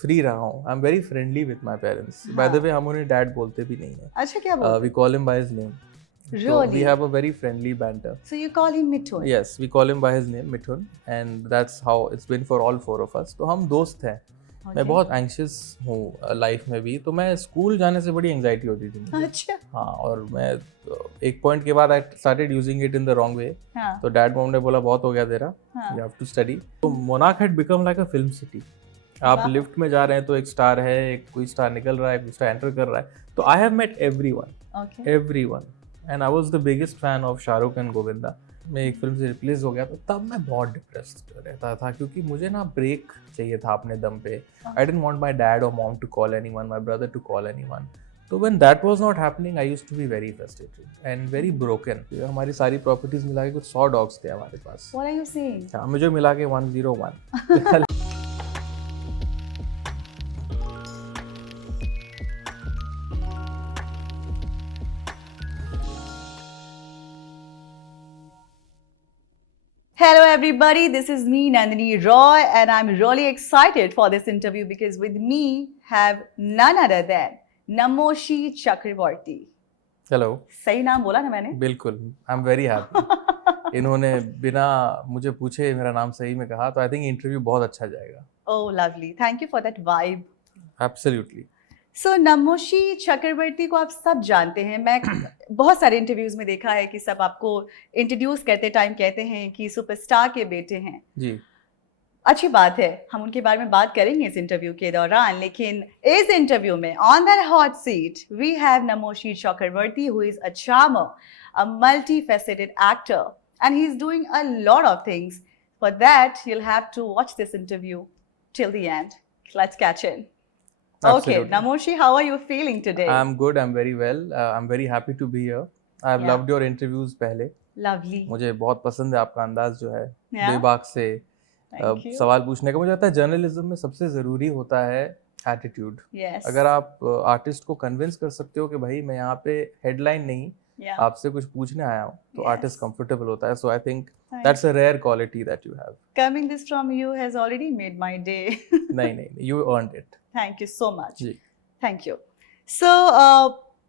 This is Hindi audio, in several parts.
फ्री रहा हूँ. I am very friendly with my parents. Bye the वे हम उन्हें डैड बोलते भी नहीं है. अच्छा, क्या बोलते we call him by his name. So we Really? have a very friendly banter. So you call him Mithun? Yes, we call him by his name Mithun, and that's how it's been for all four of us. तो हम दोस्त हैं. Okay. मैं बहुत एंग्शियस हूँ लाइफ में भी. तो मैं स्कूल जाने से बड़ी एंग्जाइटी होती थी मुझे. अच्छा. हाँ, और मैं एक पॉइंट के बाद I started using it in the wrong वे. हाँ. तो डैड मॉम ने बोला बहुत हो गया तेरा, यू हैव टू स्टडी. तो मोनाक had become like a film city. आप लिफ्ट में जा रहे हैं तो एक स्टार है, एक कोई स्टार निकल रहा है, कोई स्टार एंटर कर रहा है. तो I have met everyone and I was the biggest fan of Shahrukh and Govinda. मैं एक फिल्म से रिप्लेस हो गया तो तब मैं बहुत डिप्रेस्ड रहता था, क्योंकि मुझे ना ब्रेक चाहिए था अपने दम पे. I didn't want my dad और mom to call anyone, my brother to call anyone. तो when that was not happening I used to be very frustrated and very broken. हमारी सारी प्रॉपर्टीज मिला के कुछ 100 डॉग्स थे हमारे पास. What are you saying? हाँ, मुझे मिला के 101. Hello everybody, this is me Nandini Roy and I'm really excited for this interview because with me have none other than Namoshi Chakraborty. Hello. सही नाम बोला ना मैंने? बिल्कुल. I am very happy. इन्होंने बिना मुझे पूछे मेरा नाम सही में कहा, तो आई थिंक इंटरव्यू बहुत अच्छा जाएगा. Oh lovely, thank you for that vibe. Absolutely. So Namashi Chakraborty को आप सब जानते हैं. मैं बहुत सारे इंटरव्यूज में देखा है कि सब आपको इंट्रोड्यूस करते टाइम कहते हैं कि सुपरस्टार के बेटे हैं. जी. अच्छी बात है, हम उनके बारे में बात करेंगे इस इंटरव्यू के दौरान. लेकिन इस इंटरव्यू में on the hot seat we have Namashi Chakraborty, who is a charmer, a multi faceted actor, and he is doing a lot of things. For that you'll have to watch this interview till the end. Let's catch in. Absolutely. Okay, Namoshi, how are you feeling today? I'm good. I'm very well. I'm very happy to be here. I've Yeah. loved your interviews पहले. Lovely. मुझे बहुत पसंद है आपका अंदाज जो है, Yeah. बेबाक से Thank you. सवाल पूछने का. मुझे लगता है जर्नलिज्म में सबसे ज़रूरी होता है एटीट्यूड. Yes. अगर आप आर्टिस्ट को कन्विंस कर सकते हो कि भाई मैं यहाँ पे हेडलाइन नहीं, Yeah. आपसे कुछ पूछने आया हूँ, तो Yes. आर्टिस्ट कंफर्टेबल होता है. So I think Thank that's a rare quality that you have. Coming this from you has already made my day. नहीं, you earned it. Thank you so much. जी. Thank you. So,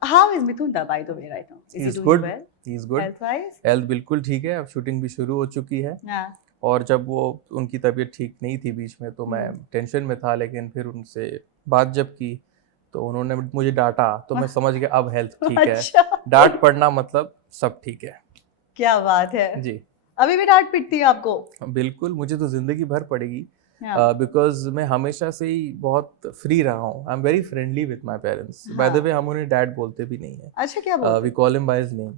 how is Mithunda by the way right now? Is he He's doing good. well? He's good. Health-wise? Health बिल्कुल ठीक है. अब शूटिंग भी शुरू हो चुकी है. Yeah. और जब वो उनकी तबीयत ठीक नहीं थी बीच में, तो मैं टेंशन में था. लेकिन फिर उनसे बात जब की तो उन्होंने मुझे डांटा, तो मैं समझ गया अब हेल्थ ठीक है. अच्छा. डांट पड़ना मतलब सब ठीक है. क्या बात है. जी. अभी भी डांट पिटती है आपको? बिल्कुल. मुझे तो जिंदगी भर पड़ेगी, Yeah. बिकॉज मैं हमेशा से ही बहुत फ्री रहा हूँ. I am very friendly with my parents. Bye the वे हम उन्हें डैड बोलते भी नहीं है. अच्छा, क्या बोलते we call him by his name.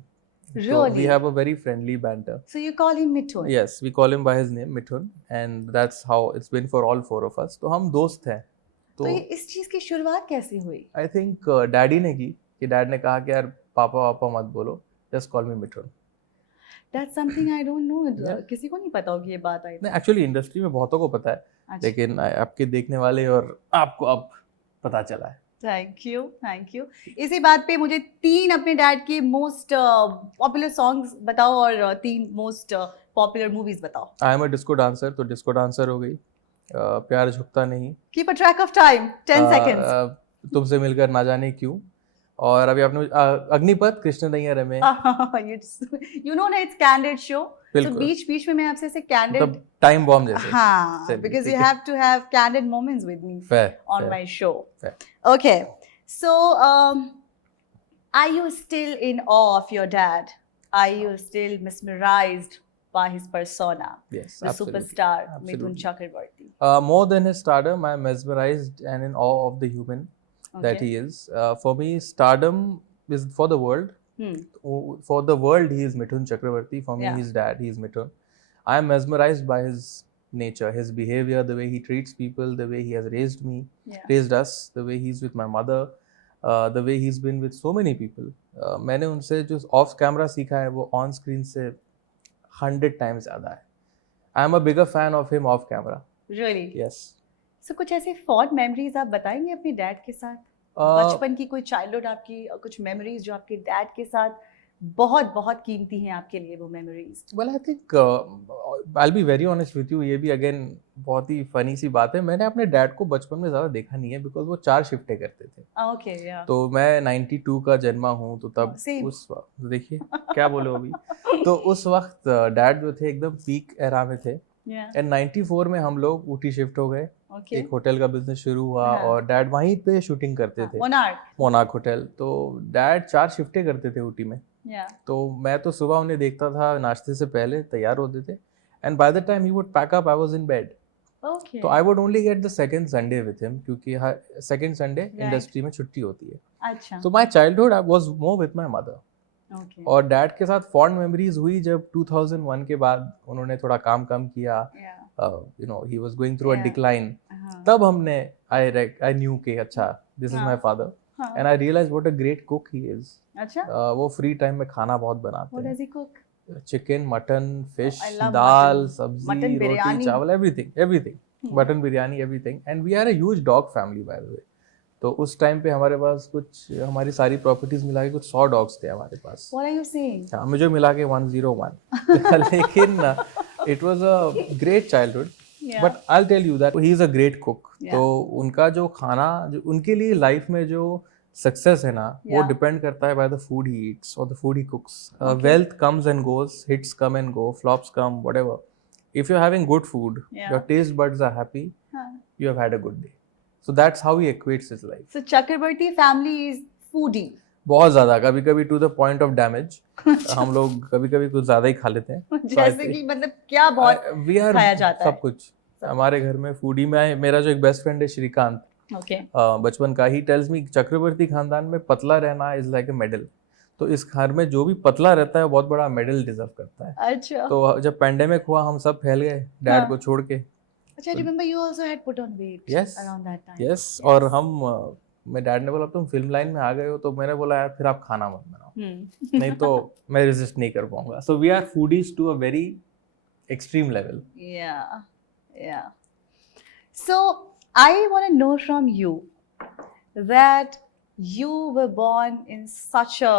So Really? we have a very friendly banter. So you call him Mithun? Yes, we call him by his name Mithun, and that's how it's been for all four of us. तो हम दोस्त हैं. तो ये इस चीज की शुरुआत कैसे हुई? I think डैडी ने की, कि डैड ने कहा कि यार पापा वापा मत बोलो, just call me Mithun. That's something I don't know. Yeah. किसी को नहीं पता होगी ये बात. आई नहीं, एक्चुअली इंडस्ट्री में बहुतों को पता है, अच्छा. लेकिन आपके देखने वाले और आपको अब पता चला है. Thank you, thank you. इसी बात पे मुझे 3 अपने डैड के मोस्ट पॉपुलर सॉन्ग्स बताओ और 3 मोस्ट पॉपुलर मूवीज बताओ. आई एम अ डिस्को डांसर, तो डिस्को डांसर हो गई. प्यार झुकता नहीं. Keep a track of time. 10 seconds. तुमसे मिलकर ना जाने क्यों. और अभी आपने अग्निपथ कृष्ण नैयर में. यू नो ना, इट्स कैंडिड शो. तो बीच में मैं आपसे ऐसे कैंडिड, मतलब टाइम बॉम्ब जैसे. हाँ, because you have to have candid moments with me on my show. Okay, so are you still in awe of your dad? Are you still mesmerized by his persona? Yes, the absolutely. Superstar Absolutely. Mithun Chakraborty. More than his stardom, I am mesmerized and in awe of the human that Okay. he is. For me, stardom is for the world. For the world, he is Mithun Chakraborty. For me, Yeah. his dad, he is Mithun. I am mesmerized by his nature, his behavior, the way he treats people, the way he has raised me, Yeah. raised us, the way he's with my mother, the way he's been with so many people. मैंने उनसे जो ऑफ कैमरा सीखा है वो ऑन स्क्रीन से 100 times ज़्यादा है. आई am a bigger fan of him of camera. Really? Yes. So कुछ ऐसे फॉन्ड मेमोरीज आप बताएंगे अपने डैड के साथ? बचपन की कोई चाइल्डहुड आपकी कुछ मेमोरीज जो आपके डैड के साथ बहुत बहुत कीमती हैं आपके लिए वो memories? Well I think I be very honest with you, ये भी अगेन बहुत ही फनी सी बात है, मैंने अपने डैड को बचपन में ज़्यादा देखा नहीं है बिकॉज वो 4 शिफ्टें करते थे। ओके, या तो मैं 92 का जन्मा हूँ, तो तब Same. उस वक्त देखिए क्या बोलो अभी, तो उस वक्त डैड जो थे एकदम पीक एरा में थे। या एंड 94 में हम लोग ऊटी शिफ्ट हो गए, ओके, एक होटल का बिजनेस शुरू हुआ हाँ। और डैड वहीं पे शूटिंग करते थे, मोनार्क, मोनार्क होटल। तो डैड 4 शिफ्टें करते थे ऊटी में। या तो मैं तो सुबह उन्हें देखता था, नाश्ते से पहले तैयार होते थे, and by the time he would pack up I was in bed. Okay, तो I would only get the second Sunday with him, क्योंकि हर सेकंड संडे इंडस्ट्री में छुट्टी होती है। अच्छा, तो my childhood I was more with my mother. Okay, और डैड के साथ फॉन्ड मेमोरीज हुई जब 2001 के बाद उन्होंने थोड़ा काम कम किया, या you know he was going through a Yeah. Decline. हाँ, तब हमने आई न्यू के अच्छा दिस इज हाँ, माय फादर, हाँ, and I realise what a great cook he is. अच्छा, वो फ्री टाइम में खाना बहुत what बनाते does he cook? हैं, chicken, mutton, fish, I love dal, mutton. Sabzi, Mutton roti, biryani. Chawal, everything mutton biryani, everything. And we are a huge dog family by the way. तो उस टाइम पे हमारे पास कुछ, हमारी सारी प्रॉपर्टीज मिला के कुछ 100 डॉग्स थे हमारे पास। What are you saying? हाँ, मुझे मिला के 101 लेकिन it was a great childhood. Yeah. But I tell you that he is a great cook. Yeah. तो उनका जो खाना, जो उनके लिए लाइफ में जो सक्सेस है ना, वो Yeah. डिपेंड करता है by the food he eats और the food he cooks. Okay. Wealth comes and goes, hits come and go, flops come, whatever. If you are having good food, Yeah. Your taste buds are happy, हाँ. you have had a good day. So that's how he equates his life. So Chakrabarti family is foodie. बहुत ज़्यादा, कभी कभी to the point of damage. हम लोग कभी कभी कुछ ज़्यादा ही खा लेते हैं। जैसे कि मतलब क्या बहुत वी आर खाया जाता है? सब कुछ हमारे घर में फूडी में है। मेरा जो एक बेस्ट फ्रेंड है श्रीकांत, ओके, बचपन का, ही टेल्स मी चक्रवर्ती खानदान में पतला रहना इज लाइक अ मेडल। तो इस घर में जो भी पतला रहता है वो बहुत बड़ा मेडल डिजर्व करता है। अच्छा, तो जब पेंडेमिक हुआ हम सब फैल गए डैड हाँ. को छोड़ के। अच्छा, remember you also had put on weight Yes. Around that time? Yes, और हम मैं डैड ने बोला तुम फिल्म लाइन में आ गए हो, तो मैंने बोला यार फिर आप खाना मत बनाओ, नहीं तो मैं रेजिस्ट नहीं कर पाऊंगा। So we are foodies to a very extreme level. Yeah, yeah. So I want to know from you that you were born in such a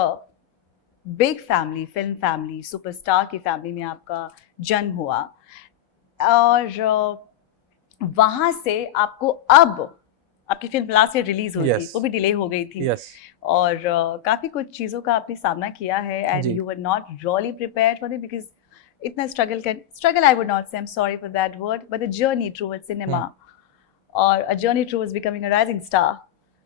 big family, film family, superstar की family में आपका जन्म हुआ, और वहाँ से आपको अब आपकी फिल्म लास्ट ईयर रिलीज हुई थी, Yes. वो भी डिले हो गई थी, यस, और काफ़ी कुछ चीज़ों का आपने सामना किया है, एंड जी। You were not really prepared for it, because इतना struggle I would not say, I am sorry for that word, but the journey towards cinema और a journey towards becoming a rising star,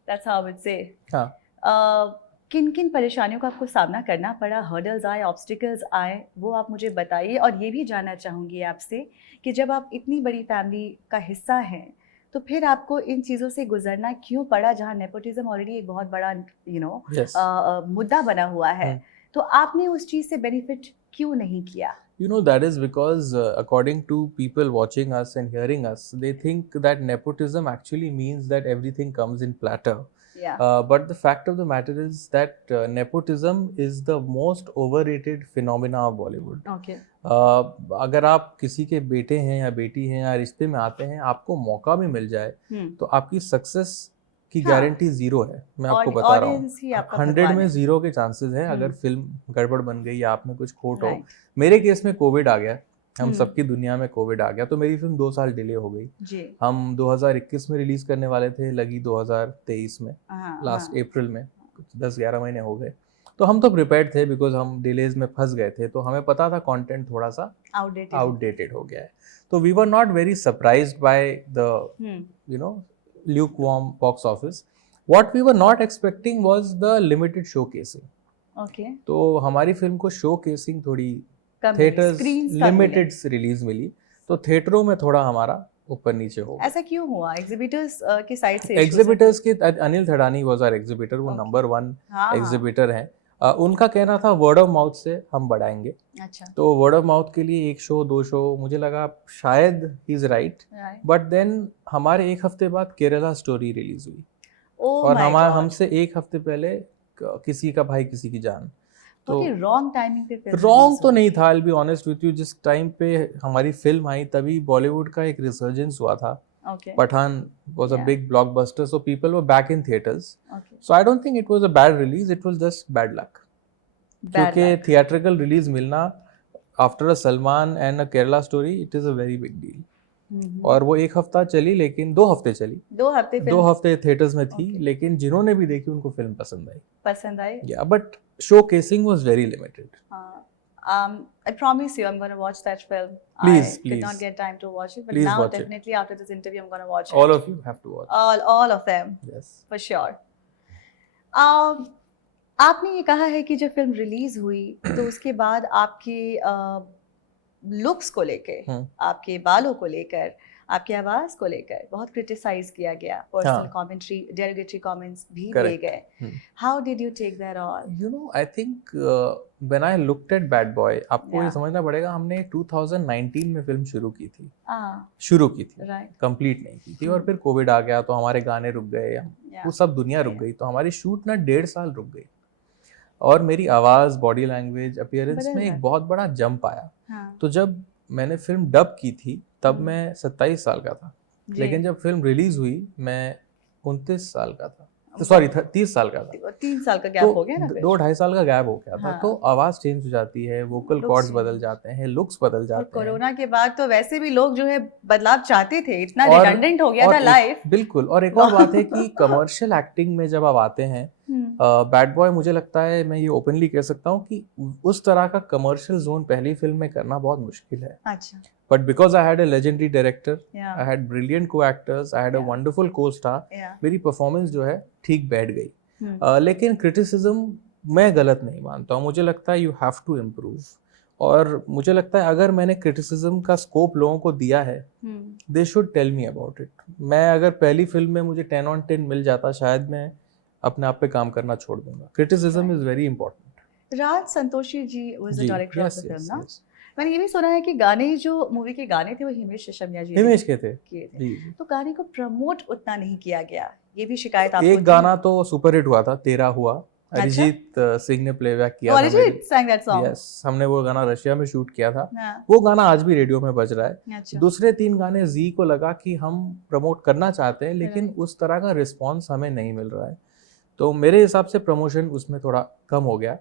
that's how I would say. हाँ। किन किन परेशानियों का आपको सामना करना पड़ा, हर्डल्स आए, ऑब्स्टिकल्स आए, वो आप मुझे बताइए। और ये भी जानना चाहूँगी आपसे कि जब आप इतनी बड़ी फैमिली का हिस्सा हैं, तो फिर आपको इन चीज़ों से गुजरना क्यों पड़ा, जहाँ नेपोटिज्म ऑलरेडी एक बहुत बड़ा Yes. मुद्दा बना हुआ है, तो आपने उस चीज़ से बेनिफिट क्यों नहीं किया? You know, that is because according to people watching us and hearing us, they think that nepotism actually means that everything comes in platter. Yeah. But the fact of the matter is that nepotism is the most overrated phenomena of Bollywood. Okay. अगर आप किसी के बेटे हैं या बेटी हैं या रिश्ते में आते हैं, आपको मौका भी मिल जाए, तो आपकी सक्सेस की हाँ. गारंटी जीरो है। मैं आपको बता रहा Audience ही हूँ, आपका 100 भगवान में है। जीरो के चांसेस हैं अगर फिल्म गड़बड़ बन गई या आप में कुछ खोट हो। Right. मेरे केस में कोविड आ गया, हम सबकी दुनिया में कोविड आ गया, तो मेरी फिल्म 2 साल डिले हो गई। जी, हम 2021 में रिलीज करने वाले थे, लगी 2023 में, हाँ, लास्ट हाँ. अप्रैल में, कुछ 10-11 महीने हो गए। तो हम तो प्रिपेयर्ड थे बिकॉज हम डिलेज में फंस गए थे, तो हमें पता था कंटेंट थोड़ा सा आउटडेटेड हो गया है। तो we were not very surprised by the you know lukewarm box office. What we were not expecting was the limited showcasing. Okay. तो हमारी फिल्म को शोकेसिंग थोड़ी कम थिएटर्स screens कम लिमिटेड रिलीज मिली, तो थिएटरों में थोड़ा हमारा ऊपर नीचे हो गया। ऐसा क्यों हुआ? एग्जिबिटर्स की साइड से issues एग्जिबिटर्स के Anil Thadani was our exhibitor, वो Okay. नंबर 1 हाँ, एग्जिबिटर हैं। उनका कहना था वर्ड ऑफ माउथ से हम बढ़ाएंगे। अच्छा, तो वर्ड ऑफ माउथ के लिए 1 शो 2 शो, मुझे लगा शायद he is right, right. But then हमारे 1 हफ्ते बाद केरला स्टोरी रिलीज हुई, Oh और my हमारे God. हमसे 1 हफ्ते पहले किसी का भाई किसी की जान। तो Okay, wrong timing पे फिल्म रॉन्ग release तो हुई। नहीं था, आई बी ऑनेस्ट विथ यू, जिस टाइम पे हमारी फिल्म आई तभी बॉलीवुड का एक रिसर्जेंस हुआ था। Okay. Pathaan was a Yeah. big blockbuster, so people were back in theaters. Okay. So I don't think it was a bad release, it was just bad luck. क्योंकि थिएट्रिकल रिलीज मिलना after a Salman and a Kerala story it is a very big deal. और वो 1 हफ्ता चली, लेकिन 2 हफ्ते चली, 2 हफ्ते थिएटर्स में थी, लेकिन जिन्होंने भी देखी उनको फिल्म पसंद आई। या but show casing was very limited. I promise you I'm going to watch that film. Please, I did not get time to watch it, but please now watch definitely after this interview I'm going to watch it. All of you have to watch. All of them. Yes. For sure. आपने ये कहा है कि जब फिल्म रिलीज हुई तो उसके बाद आपके लुक्स को लेकर, आपके बालों को लेकर, आपकी आवाज को लेकर बहुत क्रिटिसाइज किया गया, पर्सनल कमेंट्री, डेरोगेटरी कमेंट्स भी दिए गए। How did you take that all? You know, I think when I looked at bad boy, आपको ये समझना पड़ेगा, हमने 2019 में फिल्म शुरू की थी, कंप्लीट नहीं की थी, और फिर कोविड आ गया तो हमारे गाने रुक गए, वो सब दुनिया रुक गई, तो हमारी शूट ना 1.5 साल रुक गई, और मेरी आवाज, बॉडी लैंग्वेज, अपीयरेंस में एक बहुत बड़ा जंप आया। तो जब मैंने फिल्म डब की थी तब मैं 27 साल का था, लेकिन जब फिल्म रिलीज हुई मैं 29 साल का था, सॉरी 30 साल का था। 3 साल का गैप हो गया ना, 2-2.5 साल का गैप हो गया था। तो आवाज चेंज हो जाती है, वोकल कॉर्ड्स बदल जाते हैं, लुक्स बदल जाते हैं। कोरोना के बाद तो वैसे भी लोग जो है बदलाव चाहते थे, इतना रिडंडेंट हो गया था लाइफ। बिल्कुल। और एक और बात है कि कमर्शियल एक्टिंग में जब आप आते हैं, बैड बॉय, मुझे लगता है, मैं ये ओपनली कह सकता हूँ कि उस तरह का कमर्शियल जोन पहली फिल्म में करना बहुत मुश्किल है। अच्छा। But because I had a legendary director, I had brilliant co-actors, I had a wonderful co-star, मेरी परफॉर्मेंस जो है ठीक बैठ गई। लेकिन क्रिटिसिज्म मैं गलत नहीं मानता हूँ, मुझे लगता है यू हैव टू इम्प्रूव, और मुझे लगता है अगर मैंने क्रिटिसिज्म का स्कोप लोगों को दिया है, they should tell me about it. मैं अगर पहली फिल्म में मुझे 10 on 10 मिल जाता, शायद मैं अपने आप पे काम करना छोड़ दूंगा। Criticism is very important. Raj Santoshi ji was the director of the film ना? मैंने ये भी सुना है कि गाने, जो मूवी के गाने थे, वो हिमेश रेशमिया जी के थे। तो गाने को प्रमोट उतना नहीं किया गया, ये भी शिकायत आपको? एक गाना तो सुपरहिट हुआ था, तेरा हुआ, अरिजीत सिंह ने प्लेबैक किया था। Arijit sang that song? Yes, हमने वो गाना रशिया में शूट किया था। वो गाना आज भी रेडियो में बज रहा है। दूसरे 3 गाने जी को लगा कि हम प्रमोट करना चाहते हैं, लेकिन उस तरह का रिस्पॉन्स हमें नहीं मिल रहा है, तो मेरे हिसाब से प्रमोशन उसमें थोड़ा कम हो गया।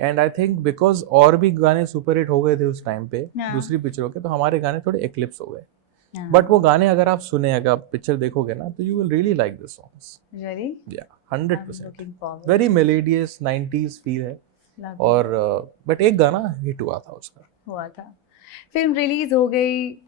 एंड आई थिंक बिकॉज और भी गाने सुपरहिट हो गए थे उस टाइम पे दूसरी पिक्चरों के, तो हमारे गाने थोड़े एक्लिप्स हो गए। बट वो गाने अगर आप सुने, अगर आप पिक्चर देखोगे ना, तो you will really like the songs. Really? या 100%। वेरी मेलोडियस 90s फील है। और बट एक गाना हिट हुआ था। फिल्म रिलीज हो गई,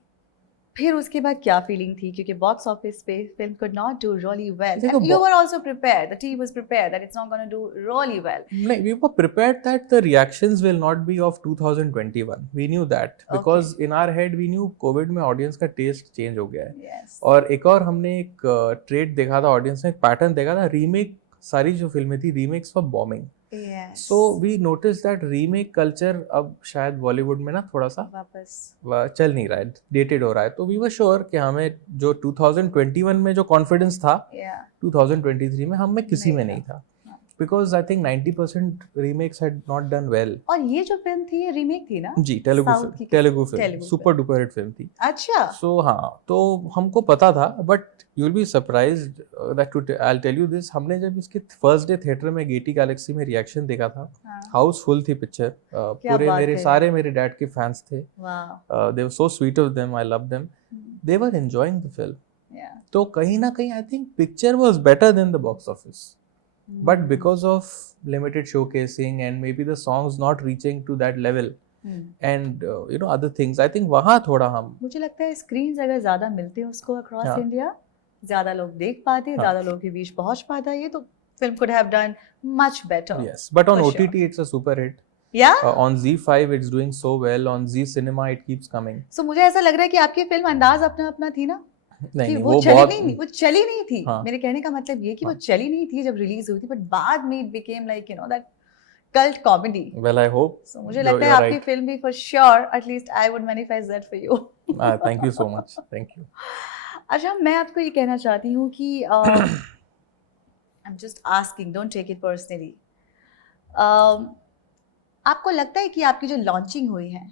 फिर उसके बाद क्या फीलिंग थी? क्योंकि बॉक्स ऑफिस पे film could not do really well. And you were also prepared. The team was prepared that it's not going to do really well. No, we were prepared that the reactions will not be of 2021. We knew that because in our head we knew COVID में audience का taste change हो गया है। Yes. और एक और हमने एक trait देखा था audience में, एक pattern देखा था, remake, सारी जो फिल्में थी remakes for bombing. Yes. So we noticed that remake culture अब शायद बॉलीवुड में ना थोड़ा सा वापस चल नहीं रहा है, डेटेड हो रहा है। तो we were sure कि हमें जो 2021 में जो कॉन्फिडेंस था, 2023 में हम में किसी में नहीं था, because I think 90% remakes had not done well. और ये जो फिल्म थी ये रीमेक थी ना? जी, Telugu film, super duper hit film थी। अच्छा। So हाँ, तो हमको पता था, but you will be surprised that I'll tell you this, हमने जब इसके फर्स्ट डे थिएटर में गेटी गैलेक्सी में रिएक्शन देखा था, हाउस फुल थी पिक्चर, पूरे सारे मेरे डैड के फैंस थे। They were so sweet of them, I love them. They were enjoying the film. तो कहीं ना कहीं I think picture was better than the box office. But because of limited showcasing and maybe the songs not reaching to that level and other things, I think वहाँ थोड़ा हम, मुझे लगता है स्क्रीन्स अगर ज्यादा मिलते उसको अक्रॉस इंडिया, ज्यादा लोग देख पाते, ज्यादा लोगों के बीच पहुंच पाता, ये तो film could have done much better. Yes, but on OTT it's a super hit. Yeah? On ZEE5 it's doing so well, on Zee Cinema it keeps coming. So मुझे ऐसा लग रहा है कि आपकी फिल्म अंदाज अपना अपना थी ना? नहीं, वो चली नहीं थी। मेरे कहने का मतलब ये कि वो चली नहीं थी जब रिलीज हुई थी, बट बाद में it became like that cult comedy. Well, I hope. So मुझे लगता है आपकी फिल्म भी for sure, at least I would manifest that for you. Thank you so much. Thank you. अच्छा, मैं आपको ये कहना चाहती हूँ कि I'm just asking, don't take it personally. आपको लगता है कि आपकी जो लॉन्चिंग हुई है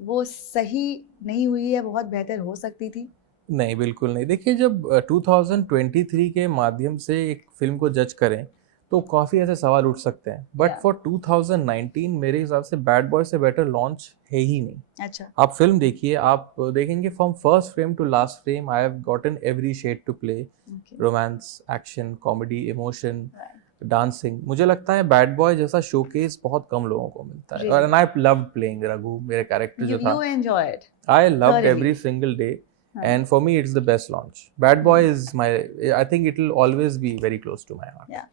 वो सही नहीं हुई है, बहुत बेहतर हो सकती थी? नहीं, बिल्कुल नहीं। देखिए, जब 2023 के माध्यम से एक फिल्म को जज करें तो काफ़ी ऐसे सवाल उठ सकते हैं, बट Yeah. फॉर 2019 मेरे हिसाब से बैड बॉय से बेटर लॉन्च है ही नहीं। अच्छा। आप फिल्म देखिए, आप देखेंगे from first frame to last frame I have gotten every shade to play, Okay. Romance, action, comedy, emotion, Right. Dancing. मुझे लगता है बैड बॉय जैसा शोकेस बहुत कम लोगों को मिलता है, Really? और आई लव्ड प्लेइंग रघु, मेरे कैरेक्टर जो था, You enjoyed. I loved Thoroughly. Every single day, हाँ. and for me it's the best launch. Bad Boy is my, I think it will always be very close to my heart. Yeah.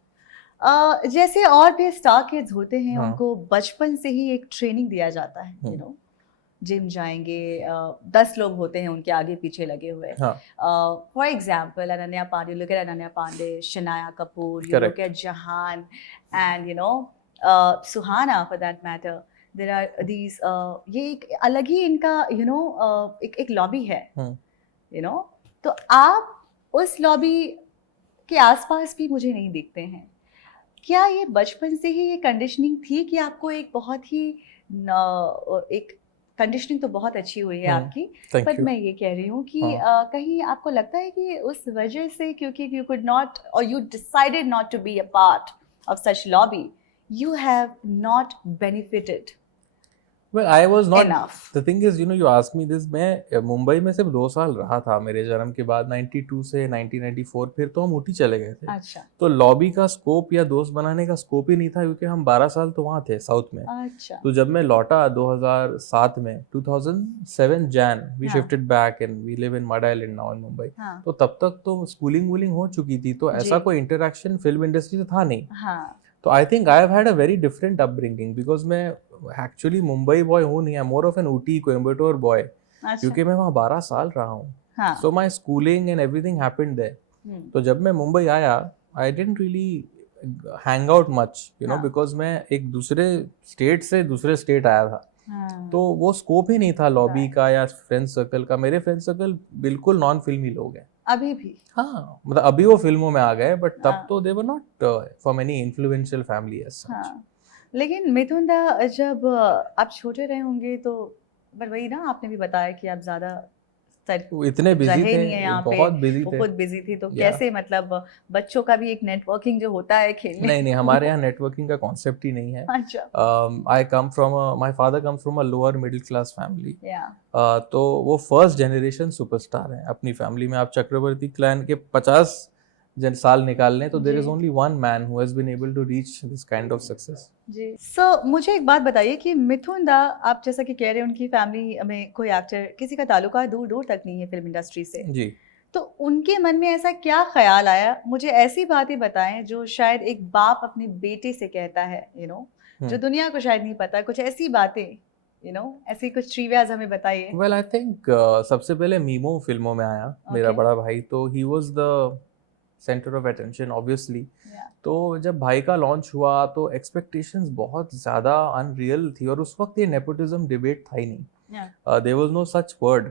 जैसे और भी स्टार किड्स होते हैं, हाँ. उनको बचपन से ही एक ट्रेनिंग दिया जाता है, यू नो, जिम जाएंगे, 10 लोग होते हैं उनके आगे पीछे लगे हुए। For example Ananya Panday, look at Ananya Panday, Shanaya Kapoor, you look at Jahaan, and you know Suhana for that matter, there are these, ये एक अलग ही इनका यू नो एक लॉबी है, यू नो। तो आप उस लॉबी के आसपास भी मुझे नहीं दिखते हैं। क्या ये बचपन से ही ये कंडीशनिंग थी कि आपको एक बहुत ही एक कंडीशनिंग तो बहुत अच्छी हुई है आपकी, पर मैं ये कह रही हूँ कि कहीं आपको लगता है कि उस वजह से, क्योंकि यू कुड नॉट और you decided not to be a part of such lobby, you have not benefited? Well, I was not enough. The thing is, you know, you asked me this, मैं मुंबई में सिर्फ 2 साल रहा था मेरे जन्म के बाद, 92 से 1994, फिर तो हम ऊटी चले गए थे। अच्छा। तो लॉबी का स्कोप या दोस्त बनाने का स्कोप ही नहीं था, क्योंकि हम 12 साल तो वहाँ थे साउथ में। अच्छा। तो जब मैं लौटा 2007 में, 2007 when we shifted back and we live in Madh Island now in Mumbai. तो तब तक तो स्कूलिंग वूलिंग हो चुकी थी, तो ऐसा कोई इंटरेक्शन फिल्म इंडस्ट्री से था नहीं। तो I think I have had a very different upbringing, because मैं एक्चुअली मुंबई बॉय हूँ नहीं, I am more of an Ooty Coimbatore boy, क्योंकि मैं वहाँ 12 साल रहा हूँ। So my schooling and everything happened there. तो जब मैं मुंबई आया, I didn't really hang out much, you know, because मैं एक दूसरे स्टेट से दूसरे स्टेट आया था। तो वो स्कोप ही नहीं था लॉबी का या फ्रेंड सर्कल का। मेरे फ्रेंड सर्कल बिल्कुल नॉन फिल्मी लोग हैं अभी भी। हाँ, मतलब अभी वो फिल्मों में आ गए, बट तब तो they were not from any influential family as such. लेकिन मिथुन दा, जब आप छोटे रहे होंगे तो, पर वही ना, आपने भी बताया कि आप ज्यादा इतने बिजी थे, बहुत बिजी थे, बहुत बिजी थी, तो कैसे, मतलब बच्चों का भी एक नेटवर्किंग जो होता है खेलने? नहीं, हमारे यहाँ नेटवर्किंग का कॉन्सेप्ट ही नहीं है। अच्छा। I come from my father comes from a lower middle class family. तो वो फर्स्ट जनरेशन सुपरस्टार हैं अपनी फैमिली में। आप चक्रवर्ती क्लैन के 50 साल निकाल लें तो there is only one man who has been able to reach this kind of success. जी। सो मुझे एक बात बताइए कि मिथुन दा, आप जैसा कि कह रहे हैं उनकी फैमिली में कोई एक्टर, किसी का ताल्लुका दूर दूर तक नहीं है फिल्म इंडस्ट्री से जी, तो उनके मन में ऐसा क्या ख्याल आया? मुझे ऐसी बातें बताएं जो शायद एक बाप अपने बेटे से कहता है, यू नो, जो दुनिया को शायद नहीं पता, कुछ ऐसी बातें, यू नो, ऐसी कुछ ट्रिवियाज हमें बताइए। वेल आई थिंक सबसे पहले मीमो फिल्मों में आया मेरा बड़ा भाई, तो he was the centre of attention obviously. तो जब भाई का लॉन्च हुआ तो एक्सपेक्टेशंस बहुत ज़्यादा अनरियल थी, और उस वक्त ये नेपोटिज्म डिबेट था ही नहीं। There was no such word,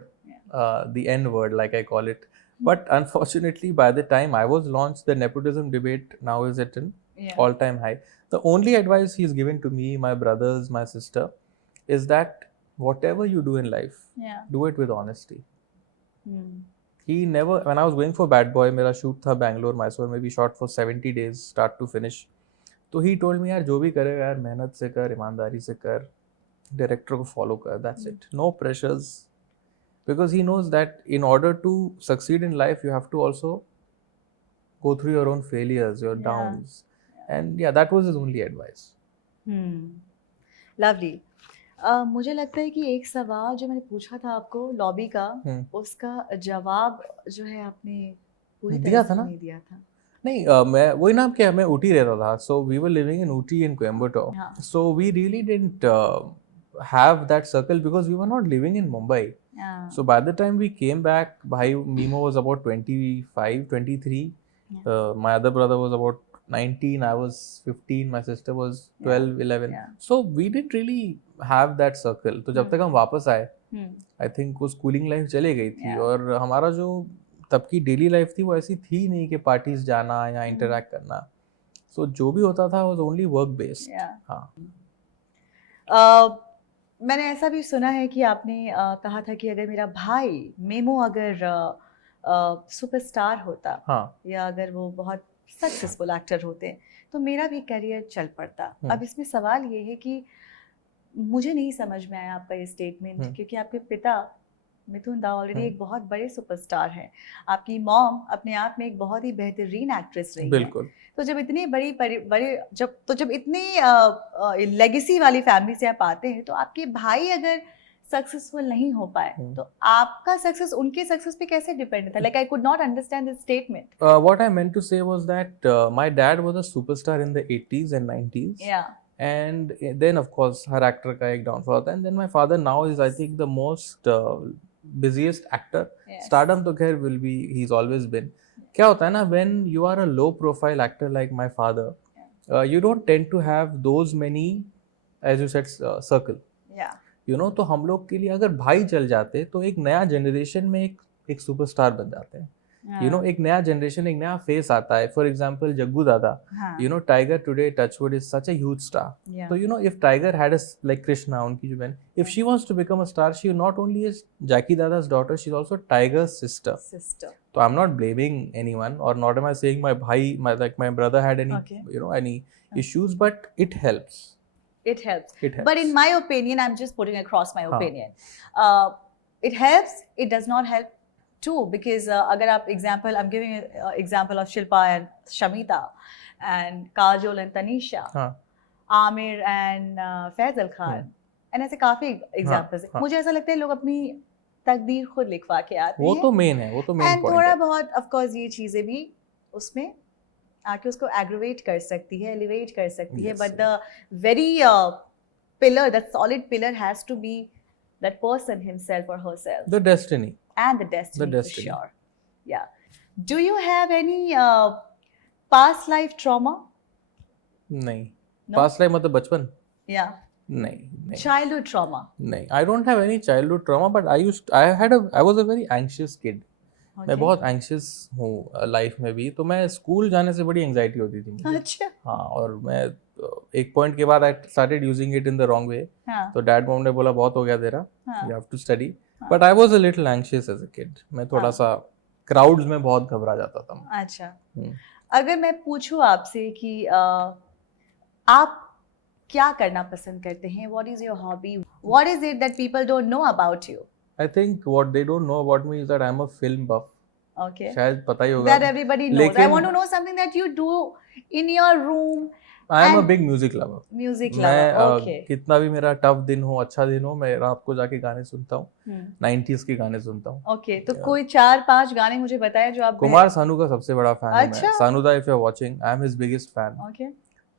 the N word like I call it, but unfortunately by the time I was launched the nepotism debate now is at an all time high. The only advice he is given to me, my brothers, my sister, is that whatever you do in life, do it with honesty. He never, when I was going for Bad Boy, मेरा shoot था Bangalore, Mysore में, we shot for 70 days start to finish. तो he told me, यार जो भी करेगा यार मेहनत से कर, ईमानदारी से कर, डायरेक्टर को फॉलो कर, that's it, no pressures, because he knows that in order to succeed in life you have to also go through your own failures, your downs, and that was his only advice. Lovely. मुझे लगता है कि एक सवाल जो मैंने पूछा था आपको लॉबी का, उसका जवाब जो है आपने पूरी दिया तरह था से ना? नहीं दिया था। नहीं, मैं वही नाम क्या, मैं ऊटी रहता था, so we were living in Ooty in Coimbatore, so we really didn't have that circle because we were not living in Mumbai. So by the time we came back, bhai Mimo was about 25, 23. My other brother was about 19, I was 15, my sister was 12, 11. So we didn't really have that circle. तो जब तक हम वापस आए, I think वो स्कूलिंग लाइफ चले गई थी, और हमारा जो तब की डेली लाइफ थी वो ऐसी थी नहीं कि पार्टीज जाना या इंटरैक्ट करना। So जो भी होता था was only work based. हाँ। मैंने ऐसा भी सुना है कि आपने कहा था कि अगर मेरा भाई मेमो अगर सुपरस्टार होता, हाँ, या अगर वो बहुत सक्सेसफुल एक्टर होते, तो मेरा भी करियर चल पड़ता। अब इसमें सवाल ये है कि मुझे नहीं समझ में आया आपका ये स्टेटमेंट, क्योंकि आपके पिता मिथुन दा ऑलरेडी एक बहुत बड़े सुपरस्टार हैं, आपकी मॉम अपने आप में एक बहुत ही बेहतरीन एक्ट्रेस रही है। बिल्कुल। तो जब इतनी जब इतनी लेगेसी वाली फैमिली से आप आते हैं, तो आपके भाई अगर सक्सेसफुल नहीं हो पाए, तो आपका सक्सेस उनके सक्सेस पे कैसे डिपेंड था? Like I could not understand this statement. What I meant to say was that my dad was a superstar in the 80s and 90s. Yeah. And then of course her actor का एक downfall होता है, and then my father now is I think the most busiest actor. Yes. Stardom तो खैर will be, he's always been. क्या होता है ना, when you are a low profile actor like my father, you don't tend to have those many, as you said, circle. Yeah. You know, तो हम लोग के लिए अगर भाई चल जाते तो एक नया जनरेशन में एक सुपरस्टार बन जाते हैं. You know, एक नया जनरेशन, एक नया फेस आता है. For example Jaggu Dada, you know, Tiger today touchwood is such a huge star. तो you know, if Tiger had a like Krishna, उनकी जो बहन, if she wants to become a star, she not only is Jackie Dada's daughter, she's also Tiger's sister. So I'm not blaming anyone, or not am I saying my bhai, my brother had any you know any issues, but it helps. It helps. It helps. But in my opinion, I'm just putting across my opinion. It helps. It does not help too, because agar aap example, I'm giving an example of Shilpa and Shamita, and Kajol and Tanisha, Amir and Faisal Khan, and ऐसे काफी examples हैं. मुझे ऐसा लगता है लोग अपनी तकदीर खुद लिखवा के आते हैं. वो तो मेन है, वो तो मेन पॉइंट है. थोड़ा बहुत of course ये चीजें भी उसमें आके उसको एग्रीवेट कर सकती है, एलिवेट कर सकती है, but the very pillar, the solid pillar has to be that person himself और herself. The destiny. And the destiny. For sure. Yeah. Do you have any past life trauma? नहीं. No? Past life मतलब बचपन? Yeah. नहीं. Childhood trauma? नहीं. I don't have any childhood trauma, but I was a very anxious kid. मैं बहुत एंग्शियस हूँ लाइफ में भी. तो मैं स्कूल जाने से बड़ी एंजाइटी होती थी मुझे. अच्छा. हाँ, और मैं एक पॉइंट के बाद I started using it in the wrong way. तो डैड मॉम ने बोला बहुत हो गया तेरा, you have to study. But I was a little anxious as a kid. मैं थोड़ा सा क्राउड्स में बहुत घबरा जाता था. अच्छा. अगर मैं पूछूं आपसे कि आप क्या करना पसंद करते हैं, what is your hobby, what is it that people don't know about you? I think what they don't know about me is that I'm a film buff. Okay. शायद पता ही होगा. That everybody knows. I want to know something that you do in your room. I am a big music lover. Music lover. Okay. कितना भी मेरा टफ दिन हो, अच्छा दिन हो, मैं रात को जाके गाने सुनता हूँ. 90s के गाने सुनता हूँ. Okay. तो कोई 4-5 गाने मुझे बताएं जो आप. कुमार सानू का सबसे बड़ा फैन हूँ मैं. सानू दा, if you are watching, I am his biggest fan. Okay.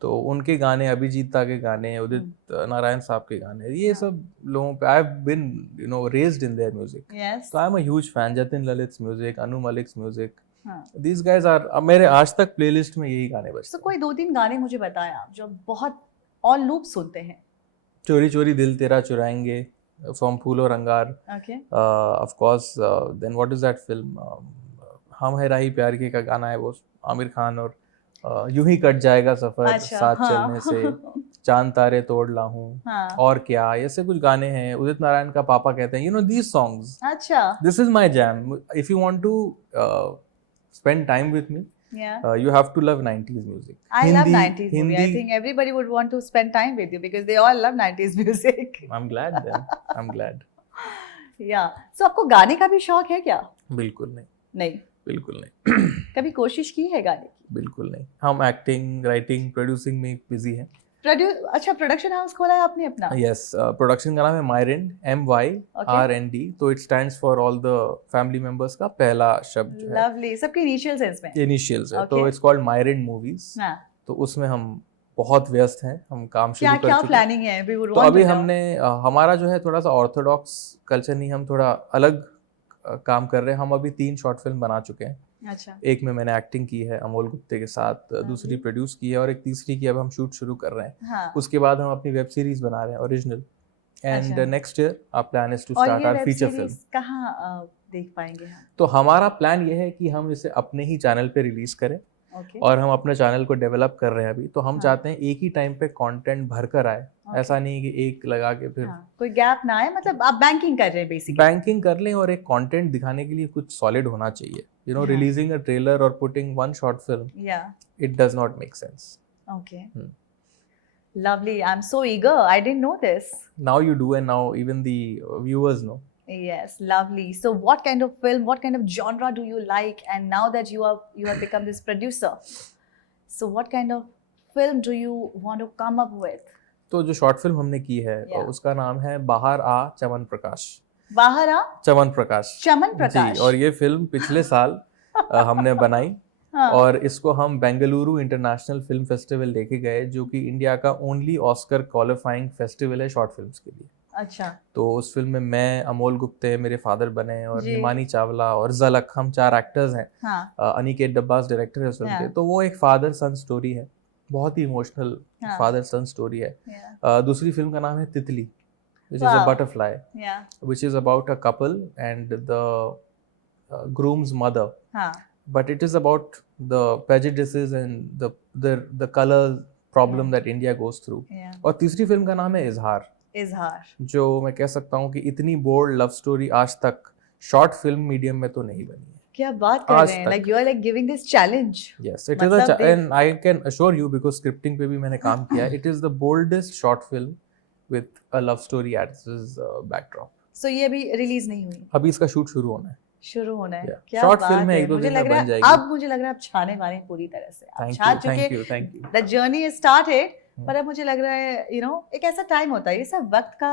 तो उनके गाने, अभिजीत दा के गाने, उदित नारायण साहब के गाने, ये सब लोगों पे I have been you know raised in their music. तो I am a huge fan. Jatin Lalit's music, Anu Malik's music, these guys are मेरे आज तक प्लेलिस्ट में यही गाने बजते हैं. तो कोई 2-3 गाने मुझे बताएं आप जो बहुत ऑन लूप सुनते हैं. चोरी चोरी दिल तेरा चुराएंगे from fool Aur Angaar. Okay. Of course then what is that film, Hum Hai राही प्यार की का गाना है वो, आमिर खान. और यूं ही कट जाएगा सफर. अच्छा, साथ चलने से, चांद तारे तोड़ लाहूं, और क्या, ऐसे कुछ गाने हैं. उदित नारायण का पापा कहते हैं, यू नो दीज सॉन्ग्स. अच्छा. This is my jam. If you want to spend time with me, you have to love 90s music. I love 90s music. I think everybody would want to spend time with you because they all love 90s music. I'm glad then. I'm glad. Yeah. So आपको गाने का भी शौक है क्या? बिल्कुल नहीं. नहीं. बिल्कुल नहीं. कभी कोशिश की है गाने की? बिल्कुल नहीं. हम एक्टिंग, राइटिंग, प्रोड्यूसिंग में बिजी हैं. अच्छा, प्रोडक्शन हाउस खोला है आपने अपना? यस. प्रोडक्शन का नाम है मायरिंड, MYRND. तो it stands for all the family members का पहला शब्द जो है. लवली. सबके इनिशियल्स हैं इसमें? इनिशियल्स है. तो इट्स कॉल्ड मायरिंड मूवीज. तो उसमें हम बहुत व्यस्त हैं. हम काम शुरू कर चुके हैं. क्या प्लानिंग है? तो अभी हमने हमारा जो है थोड़ा सा ऑर्थोडॉक्स कल्चर नहीं, हम थोड़ा अलग काम कर रहे हैं. हम अभी 3 शॉर्ट फिल्म बना चुके हैं. अच्छा. एक में मैंने एक्टिंग की है अमोल गुप्ते के साथ, दूसरी प्रोड्यूस की है, और एक तीसरी की अब हम शूट शुरू कर रहे हैं. हाँ. उसके बाद हम अपनी वेब सीरीज बना रहे हैं original. And next year our plan is to start our feature film. कहाँ देख पाएंगे हम? तो हमारा प्लान ये है कि हम इसे अपने ही चैनल पे रिलीज करें. Okay. और हम अपने चैनल को डेवलप कर रहे हैं अभी, तो हम हाँ. चाहते हैं एक ही टाइम पे कंटेंट भर कर आए, Okay. ऐसा नहीं कि एक लगा के फिर हाँ, कोई गैप ना आए, मतलब आप बैंकिंग कर रहे हैं बेसिकली। बैंकिंग कर लें और एक कंटेंट दिखाने के लिए कुछ सॉलिड होना चाहिए, यू नो, हाँ. रिलीजिंग अ ट्रेलर और पुटिंग वन शॉर्ट फिल्म, या it does not make sense. Okay, lovely, I am so eager, I didn't know this. Now you do, and now even the viewers know. Yes, lovely. So what kind of film, what kind of genre do you like? And now that you have become this producer, so what kind of film do you want to come up with? तो जो शॉर्ट फिल्म हमने की है Yeah. उसका नाम है बाहर आ चमन प्रकाश. बाहर आ चमन प्रकाश. चमन प्रकाश. जी, और ये फिल्म पिछले साल हमने बनाई. हाँ. और इसको हम बेंगलुरु इंटरनेशनल फिल्म फेस्टिवल लेके गए, जो कि इंडिया का ओनली ऑस्कर क्वालिफाइंग फेस्टिवल है शॉर्ट फिल्म्स के लिए. अच्छा. तो उस फिल्म में मैं, अमोल गुप्ते मेरे फादर बने, और जी. हिमानी चावला और झलक, हम 4 एक्टर्स हैं. हाँ. अनिकेत डब्बास डायरेक्टर है उस फिल्म के. हाँ. तो वो एक फादर सन स्टोरी है, बहुत ही इमोशनल हाँ. फादर सन स्टोरी है. Yeah. दूसरी फिल्म का नाम है तितली, which is Wow. a butterfly, Yeah. which is about a couple and the groom's mother. हाँ. But it is about the prejudices and the color problem that India goes through. Yeah. और तीसरी फिल्म का नाम है इजहार, इजहार. जो मैं कह सकता हूँ कि इतनी बोल्ड लव स्टोरी आज तक शॉर्ट फिल्म मीडियम में तो नहीं बनी है. क्या बात कर आज रहे हैं, तक. like you are like giving this challenge. Yes, it is मतलब and I can assure you, because scripting पे भी मैंने काम किया, it is the boldest short film with a love story as its backdrop. So ये अभी रिलीज नहीं हुई, अभी इसका शूट शुरू होना है. शुरू होना है. Yeah. क्या Short बात film है, है. एक दो मुझे दिन में लग रहा बन है जाएगी. अब मुझे लग रहा है आप छाने वाले हैं पूरी तरह से. आप छा चुके, Thank you. The journey is started. पर अब मुझे लग रहा है एक ऐसा टाइम होता है, ये सब वक्त का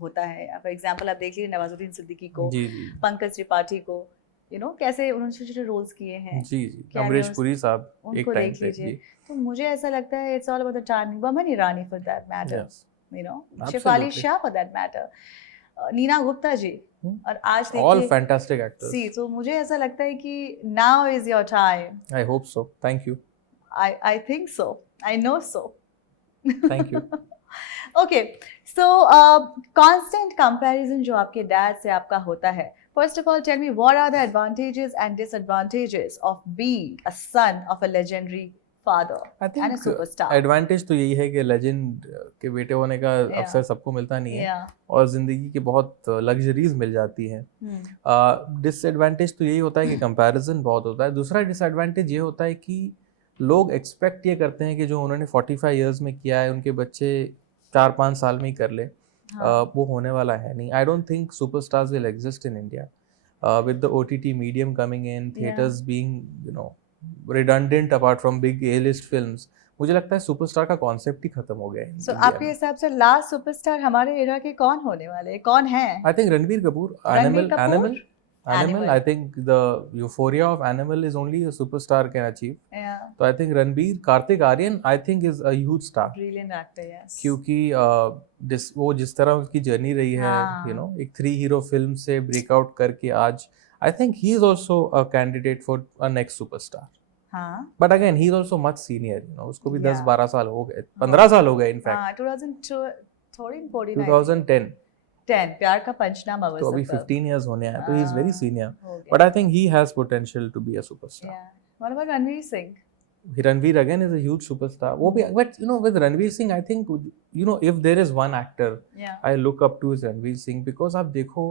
होता है. फॉर एग्जांपल आप देख लीजिए नवाजुद्दीन सिद्दीकी को, जी. पंकज त्रिपाठी को, कैसे उन्होंने छोटे छोटे रोल्स किए हैं. जी. अमरीश पुरी साहब एक उनको टाइम देख पे. लीजिए. तो मुझे ऐसा लगता है it's all about the timing. Boman Irani for that matter, Yes. Shefali Absolutely. Shah for that matter, Neena Gupta ji. और आज All देखिए fantastic actors. सी. तो मुझे ऐसा लगता है कि now is your time. I hope so. Thank you. I think so. I know so. Thank you. Okay, so constant comparison जो आपके डैड से आपका होता है. First of all, tell me what are the advantages and disadvantages of being a son of a legendary father I think and a superstar? Advantage तो यही है कि लेजेंड के बेटे होने का Yeah. अवसर सबको मिलता नहीं है, Yeah. और जिंदगी की बहुत लग्जरीज मिल जाती हैं. डिसएडवांटेज तो यही होता है कि कंपैरिजन बहुत होता है. दूसरा डिसएडवांटेज ये होता है कि लोग एक्सपेक्ट ये करते हैं कि जो उन्होंने 45 इयर्स में किया है उनके बच्चे 4-5 साल में ही कर ले. हाँ. वो होने वाला है नहीं. I don't think superstars will exist in India with the OTT medium coming in, theatres being redundant apart from big A-list films. मुझे लगता है सुपरस्टार का कॉन्सेप्ट ही खत्म हो गया है. So आपके हिसाब से लास्ट सुपरस्टार हमारे एरा के कौन होने वाले हैं, कौन हैं? I think Ranbir Kapoor. Ranbir Animal. I think the euphoria of Animal is only a superstar can achieve. Yeah. तो I think Ranbir, Kartik Aaryan I think is a huge star. Brilliant actor, yes. क्योंकि वो जिस तरह उसकी जर्नी रही है, हाँ. एक 3 हीरो फिल्म से ब्रेकआउट करके आज, I think he is also a candidate for a next superstar. हाँ. But again, he is also much senior. उसको भी Yeah. 10-12 साल हो गए, 15 साल हो गए in fact. हाँ, 2014 2010. 10 प्यार का पंचनामा was तो अभी superb. 15 years होने आए, तो he is very senior. हो गया. But I think he has potential to be a superstar. Yeah. What about Ranveer Singh? Ranveer again is a huge superstar. वो भी, but with Ranveer Singh, I think if there is one actor Yeah. I look up to is Ranveer Singh, because आप देखो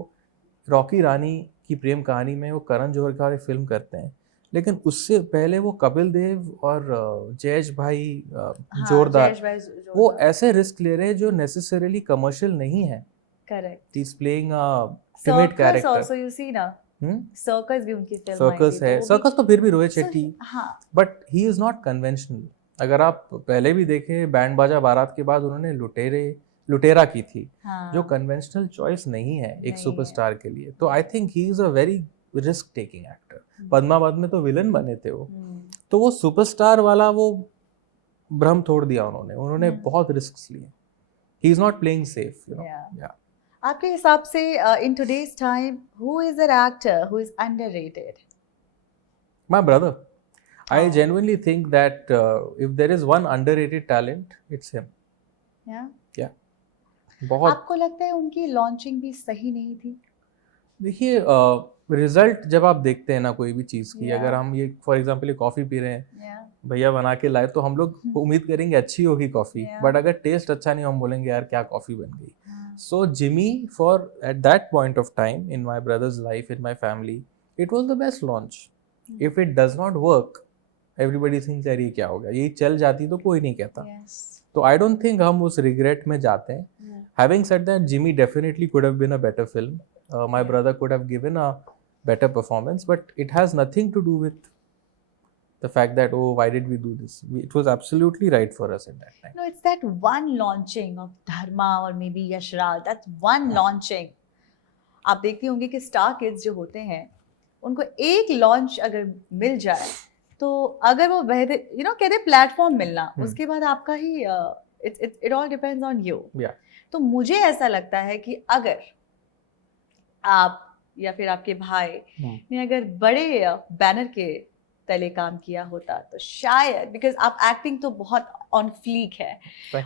रॉकी रानी की प्रेम कहानी में वो करण जौहर का एक फिल्म करते हैं, लेकिन उससे पहले वो कपिल देव और जयेश भाई हाँ, जोरदार, जयेश भाई जोरदार. वो ऐसे रिस्क ले रहे हैं जो नेसेसरीली कमर्शियल नहीं है. Correct. He is playing a timid Circus character. also you see ना. सर्कस भी उनकी फिल्म सर्कस है. सर्कस तो फिर भी रोहित शेट्टी, हाँ. But he is not conventional. अगर आप पहले भी देखें, बैंड बाजा बारात के बाद उन्होंने लुटेरा की थी, हाँ. जो कन्वेंशनल चॉइस नहीं है एक नहीं सुपरस्टार के लिए. तो I think he is a very risk taking actor. Padmaavat में तो विलन बने थे वो. तो वो सुपरस्टार वाला वो भ्रम तोड़ दिया उन्होंने बहुत रिस्क लिए. He is not playing safe, Yeah. आपके हिसाब से in today's time who is an actor who is underrated? My brother. I Oh. genuinely think that if there is one underrated talent, it's him. Yeah. बहुत. आपको लगता है उनकी लॉन्चिंग भी सही नहीं थी? देखिए रिजल्ट जब आप देखते हैं ना कोई भी चीज की, Yeah. अगर हम ये फॉर एग्जांपल ये कॉफी पी रहे हैं, Yeah. भैया बना के लाए, तो हम लोग उम्मीद करेंगे अच्छी होगी कॉफी, Yeah. बट अगर टेस्ट अच्छा नहीं, हम बोलेंगे यार क्या कॉफी बन गई. हाँ. So Jimmy, for at that point of time in my brother's life, in my family, it was the best launch. If it does not work, everybody thinks यार ये क्या हो गया, ये चल जाती तो कोई नहीं कहता. Yes. तो I don't think हम उस regret में जाते हैं. Yeah. Having said that, Jimmy definitely could have been a better film. My Yeah. brother could have given a better performance, but it has nothing to do with the fact that, oh, why did we do this? It was absolutely right for us at that time. No, it's that one launching of Dharma or maybe Yash Raj. That's one launching. आप देखती होंगी कि स्टार किड्स जो होते हैं उनको एक लॉन्च अगर मिल जाए तो अगर वो बेहतर कहते प्लेटफॉर्म मिलना, उसके बाद आपका ही it all depends on you. तो मुझे ऐसा लगता है कि अगर आप या फिर आपके भाई ने अगर बड़े बैनर के तले काम किया होता तो शायद, बिकॉज आप एक्टिंग तो बहुत ऑन फ्लीक है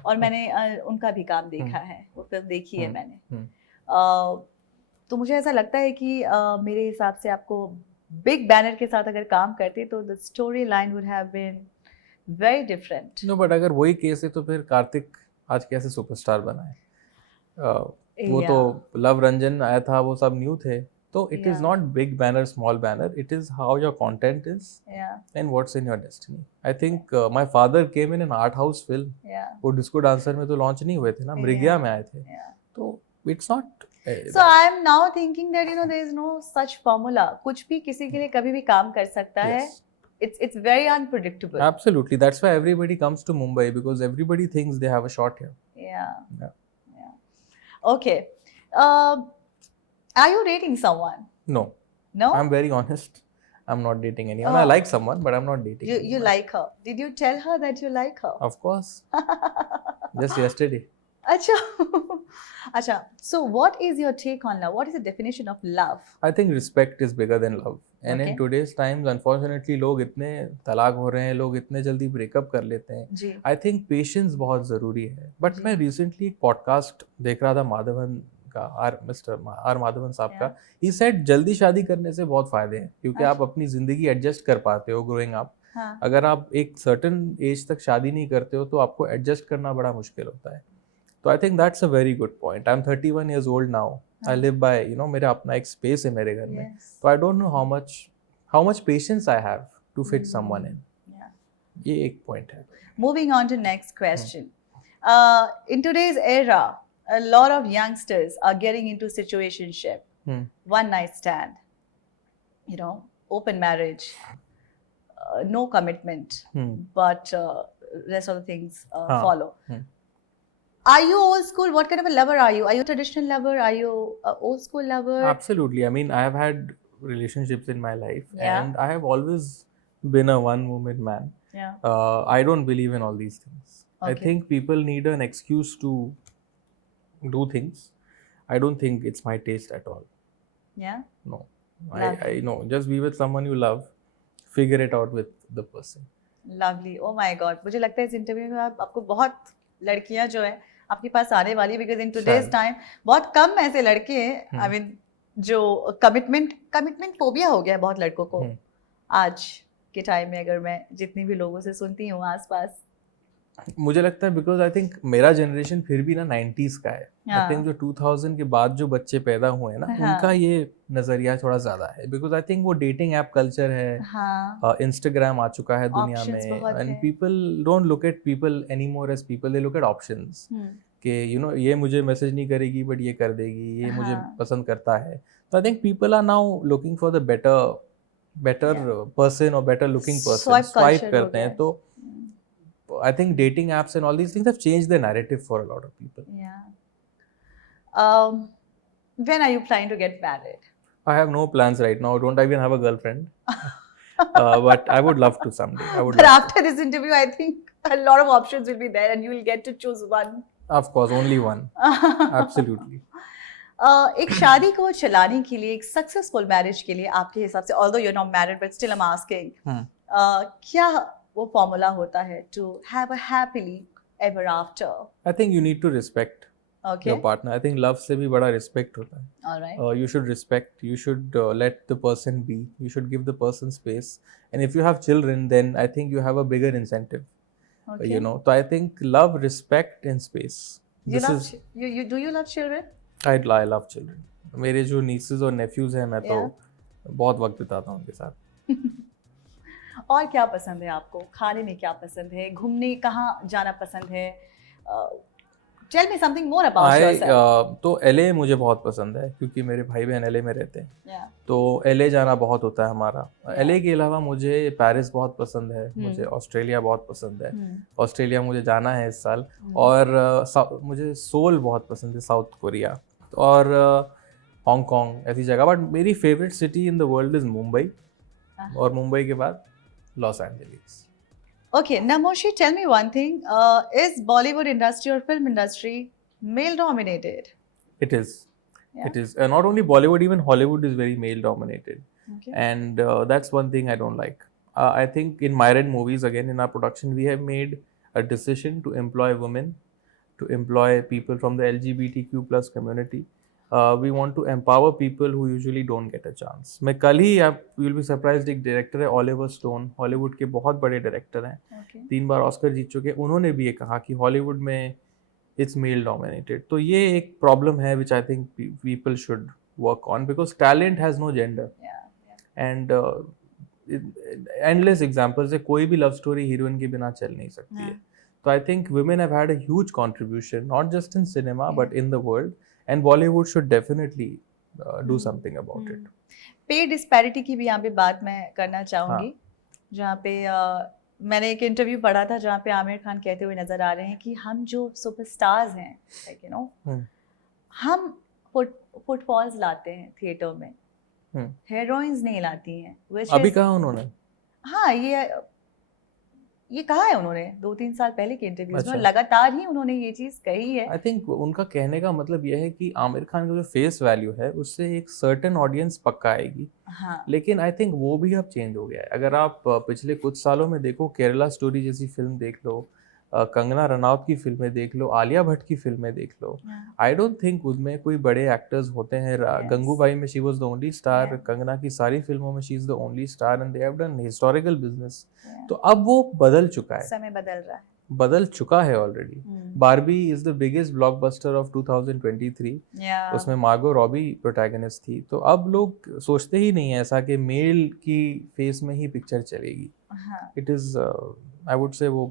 और मैंने उनका भी काम देखा है, वो फिल्म देखी है मैंने. तो मुझे ऐसा लगता है कि मेरे हिसाब से आपको बिग बैनर के साथ अगर काम करते तो the story line would have been very different. No, but अगर वही केस है तो फिर कार्तिक आज कैसे सुपरस्टार बना है? वो तो लव रंजन आया था, वो सब न्यू थे. तो it is not big banner, small banner. It is how your content is and what's in your destiny. I think my father came in an art house film. वो डिस्को डांसर में तो लॉन्च नहीं हुए थे ना, मृग्या में आए थे. तो it's not. So I am now thinking that there is no such formula. कुछ भी किसी के लिए कभी भी काम कर सकता है. It's very unpredictable. Absolutely. That's why everybody comes to Mumbai, because everybody thinks they have a shot here. Yeah. Okay. Are you dating someone? No. No? I'm very honest. I'm not dating anyone. I like someone, but I'm not dating anyone. You like her. Did you tell her that you like her? Of course. Just yesterday. Acha. So what is your take on love? What is the definition of love? I think respect is bigger than love. And in today's times, unfortunately, लोग इतने तलाक हो रहे हैं, लोग इतने जल्दी ब्रेकअप कर लेते हैं. I think patience बहुत ज़रूरी है. But मैं recently एक podcast देख रहा था माधवन का, मिस्टर आर माधवन साहब का. ही सेड जल्दी शादी करने से बहुत फायदे हैं, क्योंकि आप अपनी जिंदगी एडजस्ट कर पाते हो ग्रोइंग अप. अगर आप एक सर्टेन एज तक शादी नहीं करते हो तो आपको एडजस्ट करना बड़ा मुश्किल होता है. तो I think that's a very good point. I am 31 years old now. I live by मेरा अपना एक स्पेस है मेरे घर में. तो I don't know how much patience I have to fit someone in. ये एक पॉइंट है. Moving on to next question. In today's era a lot of youngsters are getting into situationship, one night stand, open marriage, no commitment, but rest of the things follow. Are you old school? What kind of a lover are you? Are you a traditional lover? Are you an old school lover? Absolutely. I mean, I have had relationships in my life, and I have always been a one-woman man. I don't believe in all these things. I think people need an excuse to do things. I don't think it's my taste at all. Yeah? No. I know. Just be with someone you love. Figure it out with the person. Lovely. Oh my God. मुझे लगता है इस इंटरव्यू में आपको बहुत लड़कियां जो है आपके पास आने वाली, because in today's time बहुत कम ऐसे लड़के हैं, I mean, जो कमिटमेंट फोबिया हो गया है बहुत लड़कों को आज के टाइम में. अगर मैं जितनी भी लोगों से सुनती हूँ आसपास, मुझे लगता है बिकॉज आई थिंक मेरा जनरेशन फिर भी ना 90s का है. आई थिंक जो 2000 के बाद जो बच्चे पैदा हुए हैं ना, उनका ये नजरिया थोड़ा ज्यादा है. बिकॉज आई थिंक वो डेटिंग ऐप कल्चर है, इंस्टाग्राम आ चुका है दुनिया में, and people don't look at people anymore as people, they look at options. कि ये मुझे मैसेज नहीं करेगी बट ये कर देगी, ये मुझे पसंद करता है. तो I think people are now looking for the better person और बेटर लुकिंग पर्सन, स्वाइप करते हैं. तो I think dating apps and all these things have changed the narrative for a lot of people. Yeah. When are you planning to get married? I have no plans right now. I don't even have a girlfriend. But I would love to someday. But after this interview, I think a lot of options will be there and you will get to choose one. Of course, only one. Absolutely. एक शादी को चलाने के लिए, एक सक्सेसफुल मैरिज के लिए आपके हिसाब से, although you're not married but still I'm asking, क्या वो फॉर्मूला होता है to have a happily ever after? I think you need to respect Okay. Your partner. I think love से भी बड़ा रिस्पेक्ट होता है। All right. You should respect, you should let the person be, you should give the person space, and if you have children then I think you have a bigger incentive. Okay. You know, so I think love, respect and space. You love do you love children? I love children. मेरे जो nieces और nephews हैं मैं तो बहुत वक्त बिताता हूँ उनके साथ। और क्या पसंद है आपको? खाने में क्या पसंद है? घूमने कहाँ जाना पसंद है? Tell me something more about yourself. तो LA मुझे बहुत पसंद है क्योंकि मेरे भाई बहन LA में रहते हैं। Yeah. तो LA जाना बहुत होता है हमारा। LA के अलावा मुझे पेरिस बहुत पसंद है, मुझे ऑस्ट्रेलिया बहुत पसंद है। ऑस्ट्रेलिया मुझे जाना है इस साल। और मुझे सोल बहुत पसंद है, साउथ कोरिया और हांगकांग ऐसी जगह। बट मेरी favourite city in the world is Mumbai, और मुंबई के बाद Los Angeles. Okay, Namoshi, tell me one thing. Is Bollywood industry or film industry male dominated? It is. Yeah. It is. Not only Bollywood, even Hollywood is very male dominated. Okay. And that's one thing I don't like. I think in Myron movies, again, in our production, we have made a decision to employ women, to employ people from the LGBTQ plus community. We want to empower people who usually don't get a chance. मैं कल ही, आप विल बी सरप्राइज्ड, एक डायरेक्टर है ओलिवर स्टोन, हॉलीवुड के बहुत बड़े डायरेक्टर हैं, Okay. 3 बार ऑस्कर जीत चुके, उन्होंने भी ये कहा कि हॉलीवुड में इट्स मेल डोमिनेटेड। तो ये एक प्रॉब्लम है which I think people should work on, because talent has no gender. And endless examples है, कोई भी लव स्टोरी हीरोइन के बिना चल नहीं सकती है। तो I think women have had a huge contribution, not just in cinema but in the world, and Bollywood should definitely do something about it. पे डिस्पैरिटी की भी यहाँ पे बात मैं करना चाहूँगी, जहाँ पे मैंने एक इंटरव्यू पढ़ा था जहाँ पे आमिर खान कहते हुए नजर आ रहे हैं कि हम जो सुपरस्टार्स हैं, लाइक यू नो, हम फुटफॉल्स लाते हैं थिएटर में, हीरोइंस नहीं लाती हैं। अभी कहा उन्होंने? हाँ, ये कहा है उन्होंने 2-3 साल पहले के इंटरव्यूज में, लगातार ही उन्होंने ये चीज कही है। आई थिंक उनका कहने का मतलब यह है कि आमिर खान का जो फेस वैल्यू है उससे एक सर्टेन ऑडियंस पक्का आएगी। हाँ। लेकिन आई थिंक वो भी अब चेंज हो गया है। अगर आप पिछले कुछ सालों में देखो, केरला स्टोरी जैसी फिल्म देख लो, कंगना रनौत की फिल्में देख लो, आलिया भट्ट की फिल्में देख लो, आई डोंट थिंक उनमें कोई बड़े एक्टर्स होते हैं। गंगूबाई में she was the only star, Kangana की सारी फिल्मों में she is the only star, and they have done historical business. तो अब वो बदल चुका है, समय बदल रहा है, बदल चुका है already. Barbie is the biggest blockbuster of 2023, उसमें मार्गो रॉबी प्रोटैगनिस्ट थी। तो अब लोग सोचते ही नहीं है ऐसा कि मेल की फेस में ही पिक्चर चलेगी। It is I would say वो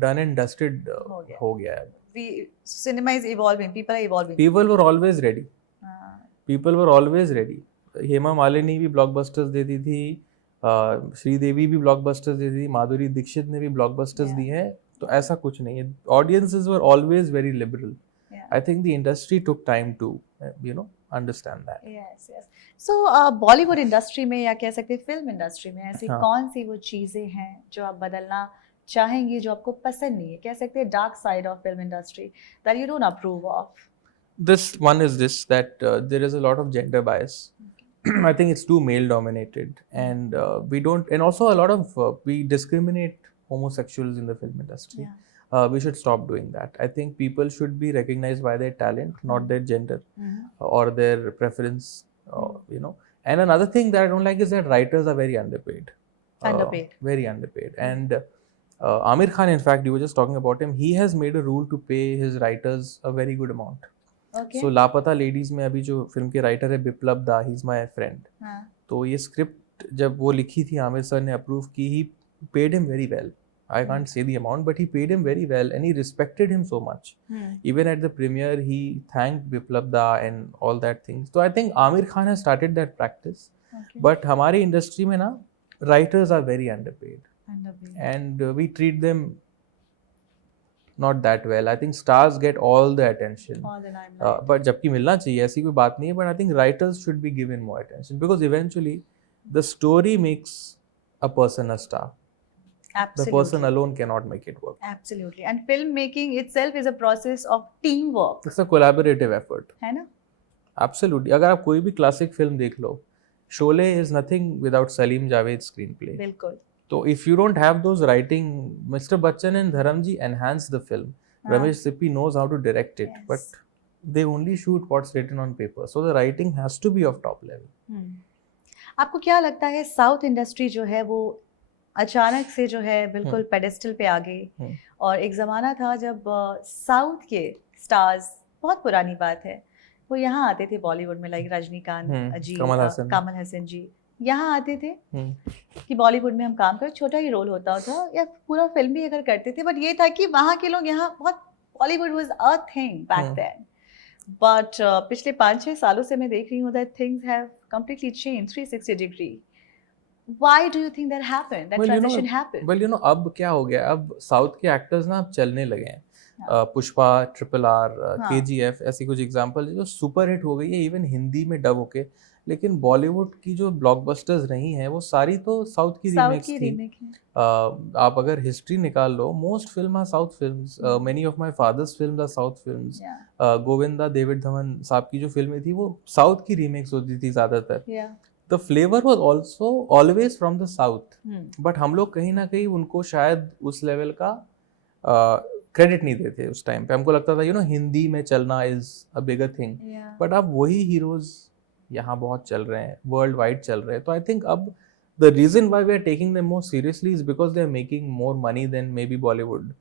done and dusted हो गया है। Cinema is evolving, people are evolving. People were always ready. People were always ready. Hema Malini भी ब्लॉकबस्टर्स देती थी, श्रीदेवी भी ब्लॉकबस्टर्स देती थी, माधुरी दीक्षित ने भी ब्लॉकबस्टर्स दी हैं। तो ऐसा कुछ नहीं है। Audiences were always very liberal. I think the industry took time to understand that. Yes. So Bollywood industry में, या कह सकते हैं फिल्म इंडस्ट्री में, ऐसी कौन सी वो चीजें हैं जो आप बदलना चाहेंगे, जो आपको पसंद नहीं है, कह सकते हैं dark side of film industry that you don't approve of? This one is this, that there is a lot of gender bias. I think it's too male dominated, and we don't, and also a lot of we discriminate homosexuals in the film industry. We should stop doing that. I think people should be recognized by their talent, not their gender or their preference, And another thing that I don't like is that writers are very underpaid. Very underpaid. And Amir Khan, in fact, you were just talking about him, he has made a rule to pay his writers a very good amount. Okay. So लापता लेडीज में अभी जो फिल्म के राइटर है बिप्लब दा, ही इज माय फ्रेंड। तो ये स्क्रिप्ट जब वो लिखी थी, आमिर सर ने अप्रूव की, he paid him very well. I can't say the amount, but he paid him very well and he respected him so much. Even at the premiere, he thanked Biplab Da and all that things. So I think Amir Khan has started that practice. But हमारी industry में ना, writers are very underpaid. And we treat them not that well. I think stars get all the attention. All the limelight. But जबकि मिलना चाहिए, ऐसी कोई बात नहीं है. But I think writers should be given more attention because eventually the story makes a person a star. Absolutely. The person alone cannot make it work. Absolutely. And filmmaking itself is a process of teamwork. It's a collaborative effort. है ना? Absolutely. अगर आप कोई भी classic film देख लो, Sholay is nothing without Salim Javed's screenplay. बिल्कुल. So if you don't have those writing, Mr. Bachchan and Dharamji enhance the film. Ramesh Sippy knows how to direct it, but they only shoot what's written on paper, so the writing has to be of top level. आपको क्या लगता है साउथ इंडस्ट्री जो है वो अचानक से जो है बिल्कुल पेडेस्टल पे आ गई, और एक ज़माना था जब साउथ के स्टार्स, बहुत पुरानी बात है, वो यहाँ आते थे बॉलीवुड में, लाइक रजनीकांत जी, कमल हसन जी यहाँ आते थे कि बॉलीवुड में हम काम करें, छोटा ही रोल होता था या पूरा फिल्म भी अगर करते थे, बट ये था कि वहाँ के लोग यहाँ बहुत, Bollywood was a thing back then, but पिछले 5-6 सालों से मैं देख रही हूँ that things have completely changed 360 degree. Why do you think that happened? That transition happened? Well, अब क्या हो गया, अब साउथ के एक्टर्स ना अब चलने लगे हैं. पुष्पा, RRR, KGF, ऐसी कुछ एग्जांपल जो सुपर हिट हो गई है इवन हिंदी में डब होके. लेकिन बॉलीवुड की जो ब्लॉकबस्टर्स रही हैं वो सारी तो साउथ की रीमेक्स थी. आप अगर हिस्ट्री निकाल लो, most film are south films. Many of my father's films are south films. Govinda, David Dhawan साहब की जो फिल्में थी वो साउथ की रीमेक्स होती थी ज्यादातर. The flavor was also always from the south. But हम लोग कहीं ना कहीं उनको शायद उस लेवल का क्रेडिट नहीं देते उस टाइम पे. हमको लगता था हिंदी में चलना is a bigger thing. But अब वही हीरोज यहाँ बहुत चल रहे हैं, वर्ल्ड वाइड चल रहे हैं. तो आई थिंक अब the reason why we are taking them more seriously is because they are making more money than maybe Bollywood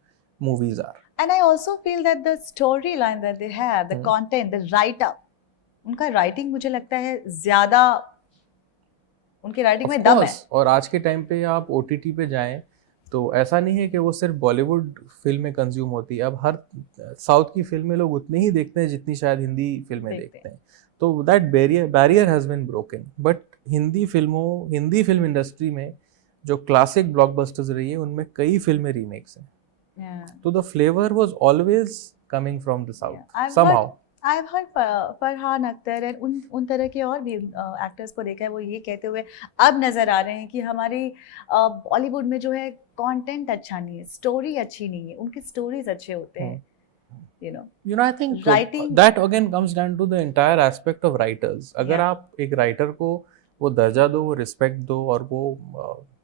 movies are. And I also feel that the storyline that they have, the content, the write-up, उनका writing मुझे लगता है ज़्यादा, उनके राइटिंग में दम है. और आज के टाइम पे आप OTT पे जाएं तो ऐसा नहीं है कि वो सिर्फ बॉलीवुड फिल्में कंज्यूम होती है. अब हर साउथ की फिल्में लोग उतनी ही देखते हैं जितनी शायद हिंदी फिल्में देखते हैं. तो that barrier has been broken. But Hindi film industry में जो क्लासिक ब्लॉकबस्टर्स रही है उनमें कई फिल्में रीमेक्स हैं. तो the flavour was always coming from the south somehow. I have heard Farhan Akhtar and उन तरह के और भी एक्टर्स को देखा है, वो ये कहते हुए अब नज़र आ रहे हैं कि हमारी बॉलीवुड में जो है कंटेंट अच्छा नहीं है, स्टोरी अच्छी नहीं है, उनके स्टोरीज अच्छे होते हैं. I think writing that again comes down to the entire aspect of writers. अगर आप एक राइटर को वो दर्जा दो, वो रिस्पेक्ट दो और वो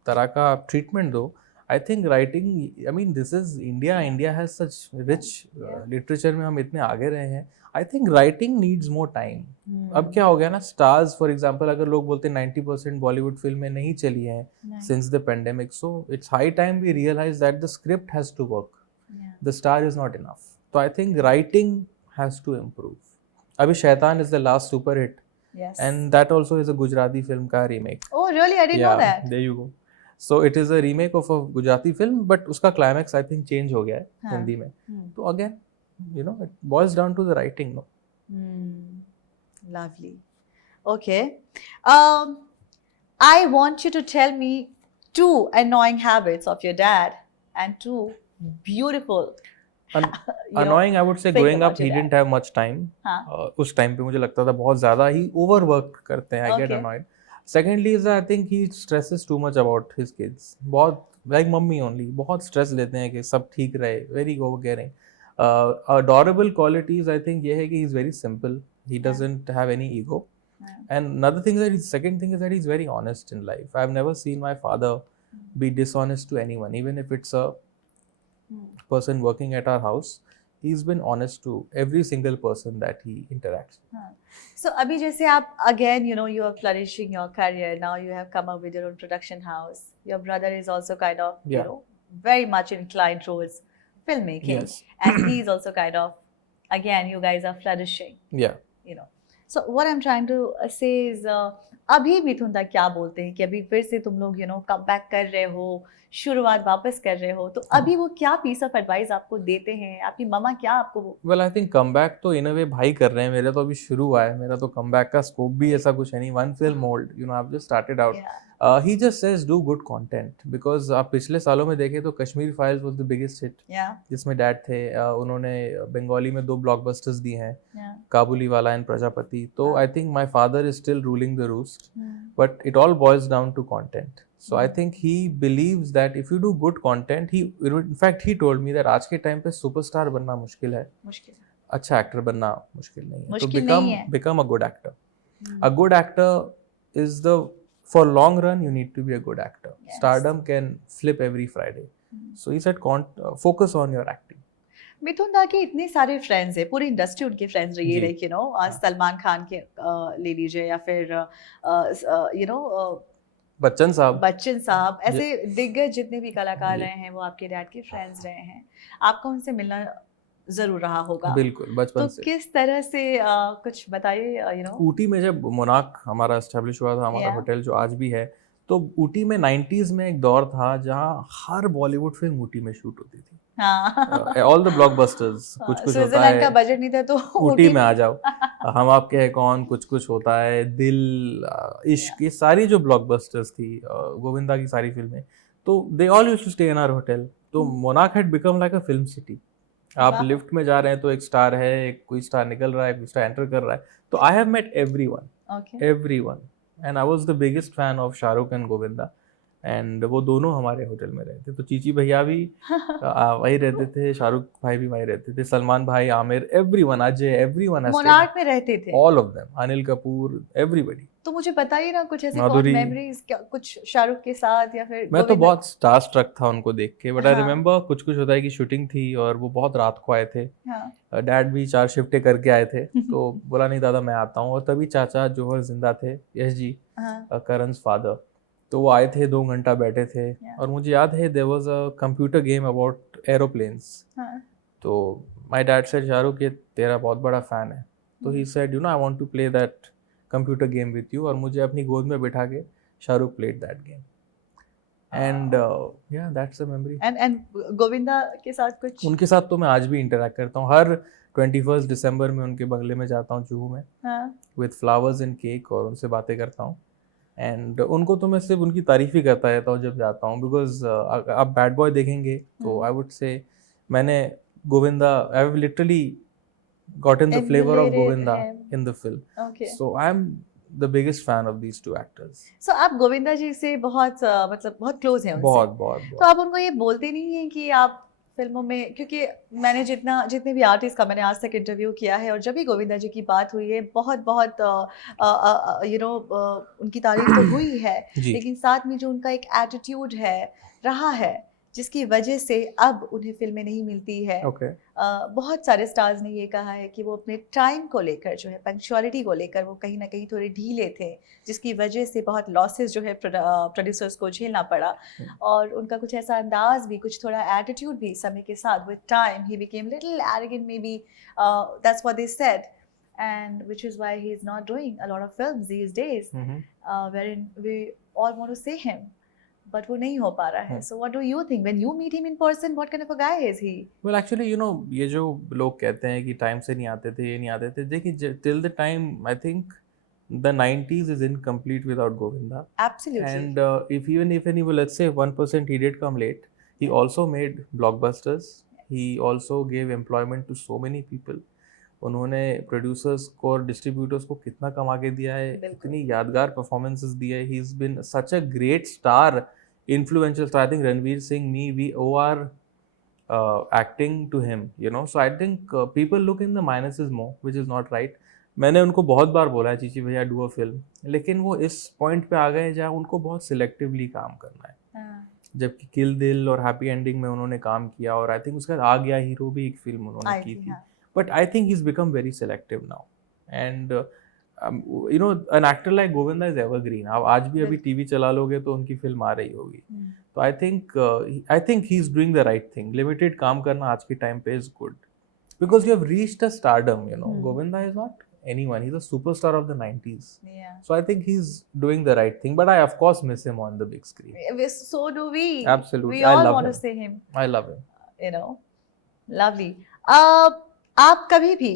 तरह का ट्रीटमेंट दो, I think writing, I mean this is India. India has such rich literature में हम इतने आगे रहे हैं. I think writing needs more time. अब क्या हो गया ना, stars for example, अगर लोग बोलते हैं 90% बॉलीवुड फिल्में नहीं चली हैं since the pandemic, so it's high time we realize that the script has to work. The star is not enough. So I think writing has to improve. अभी शैतान is the last super hit. Yes. And that also is a Gujarati film का remake. Oh really? I didn't know that. There you go. So it is a remake of a Gujarati film, but उसका climax I think change हो गया है हिंदी में. तो again, it boils down to the writing, no? Lovely. Okay. I want you to tell me 2 annoying habits of your dad and 2 beautiful. Annoying, I would say growing up he didn't have much time. उस टाइम पे मुझे लगता था बहुत ज़्यादा ही overwork करते हैं. I get annoyed. Secondly is I think he stresses too much about his kids. बहुत like mummy only, बहुत stress लेते हैं कि सब ठीक रहे, very overcaring. Adorable qualities I think ये है कि he's very simple. He doesn't have any ego. And another thing second thing is that he's very honest in life. I've never seen my father be dishonest to anyone, even if it's a person working at our house. He's been honest to every single person that he interacts with. So abhi jaise aap again you are flourishing your career, now you have come up with your own production house, your brother is also kind of very much inclined towards filmmaking. Yes. And he is also kind of, again you guys are flourishing. So what I'm trying to say is अभी मिथुन दा क्या बोलते हैं कि अभी फिर से तुम लोग कम बैक कर रहे हो, शुरुआत वापस कर रहे हो, तो अभी वो क्या पीस ऑफ एडवाइस आपको देते हैं, आपकी मम्मा क्या आपको? Well I think come back तो इन अ वे भाई कर रहे हैं. मेरा तो अभी शुरू हुआ है, मेरा तो कम बैक का स्कोप भी ऐसा कुछ है नहीं. One film old, I have just started out. He just says do good content, because आप पिछले सालों में देखें तो Kashmir files was the biggest hit, जिसमें डैड थे. उन्होंने बंगाली में 2 ब्लॉकबस्टर्स दिए हैं, काबुली वाला एंड प्रजापति. तो I think my father is still ruling the roost, but it all boils down to content. So I think he believes that if you do good content, in fact he told me that आज के टाइम पे सुपरस्टार बनना मुश्किल है, अच्छा एक्टर बनना मुश्किल नहीं है. तो become a good actor. A good actor is for long run you need to be a good actor. Stardom can flip every Friday. So he said focus on your acting. मिथुन दा के इतने सारे फ्रेंड्स हैं, पूरी इंडस्ट्री उनके फ्रेंड्स रही है, जी। लाइक यू नो हाँ। सलमान खान के ले लीजिए, या फिर यू नो बच्चन साहब। बच्चन साहब, ज- ऐसे दिग्गज जितने भी कलाकार जी, रहे हैं वो आपके डैड के फ्रेंड्स रहे हैं। आपका उनसे मिलना जरूर रहा होगा। बिल्कुल बचपन तो से। किस तरह से कुछ बताइए, यू नो। ऊटी में जब मोनाक हमारा एस्टेब्लिश हुआ था, हमारा या होटल जो आज भी है, तो ऊटी में 90s में एक दौर था जहाँ हर बॉलीवुड फिल्म ऊटी में शूट होती थी। हाँ ऑल द ब्लॉकबस्टर्स, कुछ कुछ होता स्विट्जरलैंड है, का बजट नहीं था तो ऊटी ऊटी में में। आ जाओ, हम आपके हैं कौन, कुछ कुछ होता है, दिल, इश्क, ये सारी जो ब्लॉकबस्टर्स थी, गोविंदा की सारी फिल्में, तो they all used to stay in our hotel. तो मोनाक had become like a film city. आप वाह। लिफ्ट में जा रहे हैं तो एक स्टार है, एक कोई स्टार निकल रहा है, कोई स्टार एंटर कर रहा है, तो I have met okay. Everyone, and I was the biggest fan of Shahrukh and Govinda, and वो दोनों हमारे होटल में रहते, तो चीची भैया भी वही रहते थे, शाहरुख भाई भी वही रहते थे, सलमान भाई, Aamir, everyone, Ajay, everyone has stayed, monarch में रहते थे। All of them, Anil Kapoor, everybody, तो मुझे बताइए ना कुछ ऐसी फॉन्ड माधुरी। मेमोरीज, क्या कुछ शाहरुख के साथ या फिर मैं तो गोविंदा। बहुत स्टार स्ट्रक था उनको देख के, बट आई हाँ रिमेम्बर कुछ कुछ होता है कि शूटिंग थी और वो बहुत रात को आए थे। हाँ। डैड भी 4 शिफ्टें करके आए थे, तो बोला नहीं दादा मैं आता हूँ, और तभी चाचा जौहर जिंदा थे, यश जी, हाँ करण's फादर, तो वो आए थे, 2 घंटा बैठे थे, Yeah. और मुझे याद है there was a computer game about aeroplanes, हाँ। तो माय डैड सेड शाहरुख ये तेरा बहुत बड़ा फैन है, तो he said you know I want to play that computer game with you, और मुझे अपनी गोद में बिठा के Shahrukh played that game, and yeah that's a memory. And Govinda के साथ कुछ। उनके साथ तो मैं आज भी इंटरेक्ट करता हूँ, हर 21 दिसंबर में उनके बंगले में जाता हूँ जुहू में, हाँ विथ फ्लावर्स एंड केक, और उनसे बातें करता हूँ, एंड उनको तो मैं सिर्फ उनकी तारीफ ही करता रहता हूँ जब जाता हूँ, बिकॉज आप बैड बॉय देखेंगे तो आई वुड से मैंने Govinda, I have literally gotten the flavor of emulated Govinda him. in the film, Okay. so I'm the biggest fan of these two actors. So आप गोविंदा जी से बहुत मतलब बहुत क्लोज हैं उनसे। बहुत बहुत तो बहुत। आप उनको ये बोलते नहीं हैं कि आप फिल्मों में, क्योंकि मैंने जितने भी आर्टिस्ट का मैंने आज तक इंटरव्यू किया है, और जब भी गोविंदा जी की बात हुई है बहुत बहुत यू नो उनकी तारीफ तो हुई है, जी। लेकिन साथ में जो उनका एक एटीट्यूड है रहा है, जिसकी वजह से अब उन्हें फिल्में नहीं मिलती है। Okay. बहुत सारे स्टार्स ने ये कहा है कि वो अपने टाइम को लेकर जो है, पंक्चुअलिटी को लेकर वो कहीं ना कहीं थोड़े ढीले थे, जिसकी वजह से बहुत लॉसेस जो है प्रोड्यूसर्स को झेलना पड़ा, और उनका कुछ ऐसा अंदाज भी, कुछ थोड़ा एटीट्यूड भी समय के साथ, with time he became little arrogant may be, that's what they said, and which is why he is not doing a lot of films these days, wherein we all want to see him, but वो नहीं हो पा रहा है. So what do you think when you meet him in person? What kind of a guy is he? Well, actually, you know, ये जो लोग कहते हैं कि टाइम से नहीं आते थे, ये नहीं आते थे, देखिए till the time I think the 90s is incomplete without Govinda. Absolutely. And if any, well, let's say 1% he did come late, he also made blockbusters. He also gave employment to so many people. उन्होंने प्रोड्यूसर्स को और डिस्ट्रीब्यूटर्स को कितना कमा के दिया है, इतनी यादगार परफॉर्मेंसेस दी है, he is been such a great star, influential star. I think Ranveer Singh, me, we owe our acting to him, you know, so I think people look in the minuses more, which is not right. मैंने उनको बहुत बार बोला है चीची भैया डू अ फिल्म, लेकिन वो इस पॉइंट पे आ गए जहाँ उनको बहुत सिलेक्टिवली काम करना है, जबकि किल दिल और हैप्पी एंडिंग में उन्होंने काम किया, और आई थिंक उसके बाद आ गया हीरो भी एक फिल्म उन्होंने की थी, but I think he's become very selective now, and you know, an actor like Govinda is evergreen. आप आज भी अभी टीवी चला लोगे तो उनकी फिल्म आ रही होगी, तो I think he's doing the right thing. Limited काम करना आज के टाइम पे is good, because you have reached a stardom, you know. Govinda is not anyone, he's a superstar of the 90s. Yeah. So I think he's doing the right thing, but I of course miss him on the big screen. So do we. Absolutely. We all I love want him. to see him. I love him. You know, lovely. आप कभी भी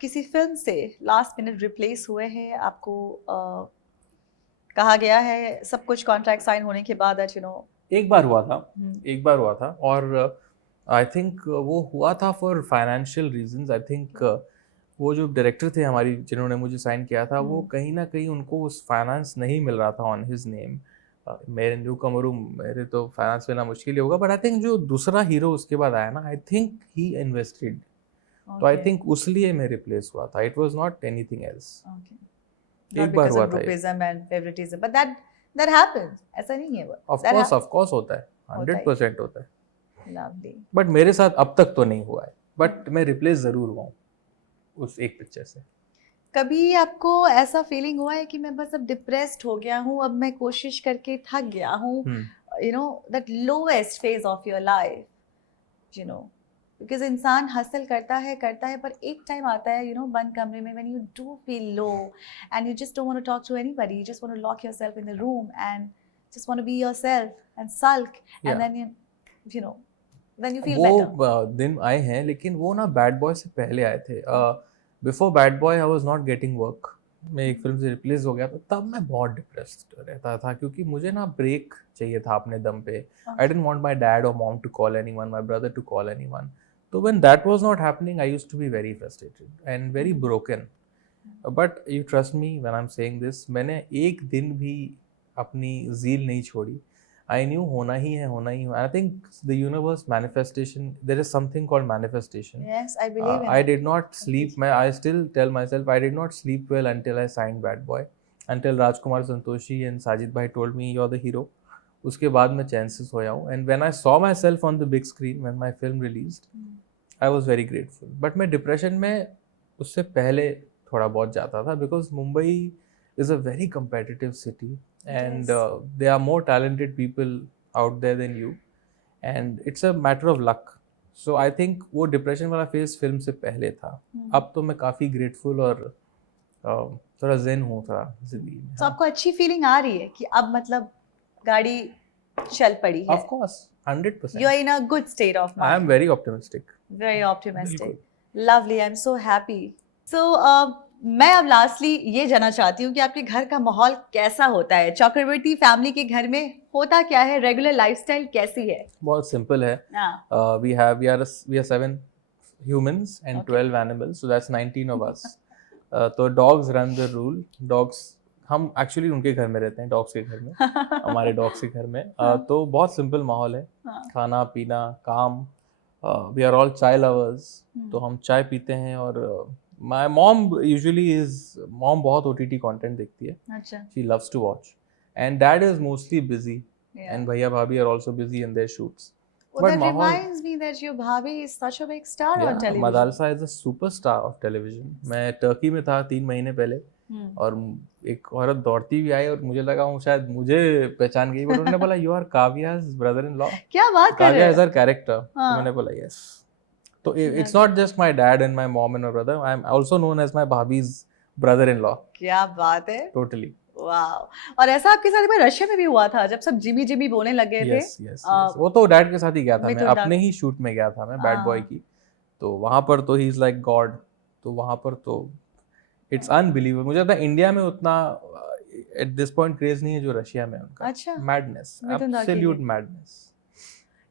किसी फिल्म से लास्ट मिनट रिप्लेस हुए हैं? आपको कहा गया है सब कुछ कॉन्ट्रैक्ट साइन होने के बाद, यू नो? एक बार हुआ था, और आई थिंक वो हुआ था for financial reasons. I think वो जो डायरेक्टर थे हमारी जिन्होंने मुझे साइन किया था, वो कहीं ना कहीं उनको उस फाइनेंस नहीं मिल रहा था ऑन हिज नेम। मेरे न्यू कमरू, मेरे तो फाइनेंस मिलना मुश्किल ही होगा, बट आई थिंक जो दूसरा हीरो उसके बाद आया ना, आई थिंक ही इन्वेस्टेड, तो आई थिंक उसलिए मैं रिप्लेस हुआ था, it was not anything else. एक बार हुआ था, but that happens, ऐसा नहीं है वो। ऑफ कोर्स होता है, 100% होता है। लवली। बट मेरे साथ अब तक तो नहीं हुआ है, बट मैं रिप्लेस ज़रूर हुआ हूँ उस एक पिक्चर से। कभी आपको ऐसा फीलिंग हुआ है कि मैं बस अब डिप्रेस्ड हो गया हूँ, अब मैं कोशिश करके थक गया हूँ, you know that lowest phase of your life, you know, because इंसान हसल करता है पर एक टाइम आता है, यू नो, बंद कमरे में, when you do feel low and you just don't want to talk to anybody, you just want to lock yourself in the room and just want to be yourself and sulk and then you know then you feel better. वो दिन आए हैं, लेकिन वो ना बैड बॉय से पहले आए थे। Before bad boy I was not getting work. मैं एक फिल्म से रिप्लेस हो गया तो तब मैं बहुत डिप्रेस्ड रहता था, क्योंकि मुझे ना ब्रेक चाहिए था अपने दम पे। I didn't want my dad और mom to call anyone, my brother to call anyone. तो when that was not happening I used to be very frustrated and very broken. But you trust me when I am saying this, मैंने एक दिन भी अपनी ज़ील नहीं छोड़ी। I knew होना ही है, होना ही है. I think the universe manifestation, there is something called manifestation. Yes, I believe in I it. did not sleep. I still tell myself I did not sleep well until I signed Bad Boy. Until Rajkumar Santoshi and Sajid Bhai told me you're the hero. उसके बाद मैं चैन से सोया हूँ. And when I saw myself on the big screen when my film released, I was very grateful. But मैं depression में उससे पहले थोड़ा बहुत जाता था, because Mumbai is a very competitive city. And there are more talented people out there than you, and it's a matter of luck. So I think वो डिप्रेशन वाला फेज फिल्म से पहले था। अब तो मैं काफ़ी ग्रेटफुल और थोड़ा zen हूँ थोड़ा जिंदगी में। तो आपको अच्छी फीलिंग आ रही है कि अब मतलब गाड़ी चल पड़ी है? Of course, 100%. You are in a good state of mind. I am very optimistic. Very optimistic. बिल्कुल। Lovely. I'm so happy. So मैं अब लास्टली ये जानना चाहती हूँ कि आपके घर का माहौल कैसा होता है? चक्रवर्ती फैमिली के घर में होता क्या है? रेगुलर लाइफस्टाइल कैसी है? बहुत सिंपल है। We are 7 humans and 12 animals, so that's 19 of us. तो dogs run the rule. Dogs, हम एक्चुअली उनके घर में रहते हैं, डॉग्स के घर में, हमारे डॉग्स के घर में। तो बहुत सिंपल माहौल है, खाना पीना काम। We are all chai lovers, तो हम चाय पीते हैं। और माय मॉम मॉम बहुत OTT कंटेंट देखती है। अच्छा। She loves to watch, and dad is mostly busy, and bhaiya bhabhi are also busy in their shoots. Well, that reminds me that your bhabhi is such a big star on television. Madalsa is a superstar of television. मैं टर्की में था 3 महीने पहले, और एक औरत दौड़ती भी आई और मुझे लगा वो शायद मुझे पहचान गई, बट उन्होंने बोला यू आर काव्या's brother-in-law. क्या बात कर रहे काव्या हैं? Is her character. तो मैंने बोला यस। तो it's not just my dad and my mom and my brother, I am also known as my bhabhi's brother-in-law. क्या बात है, टोटली। वाओ। और ऐसा आपके साथ एक बार रशिया में भी हुआ था जब सब जिमी जिमी बोलने लग गए थे? यस। वो तो डैड के साथ ही गया था, मैं मिथुन अपने ही शूट में गया था, मैं बैड बॉय की। तो वहां पर तो ही इज लाइक गॉड। तो वहां पर तो इट्स अनबिलीवेबल। मुझे लगता है इंडिया में उतना एट दिस पॉइंट क्रेज नहीं है जो रशिया में उनका। अच्छा। मैडनेस, मिथुन दा के एब्सोल्यूट लिए। मैडनेस।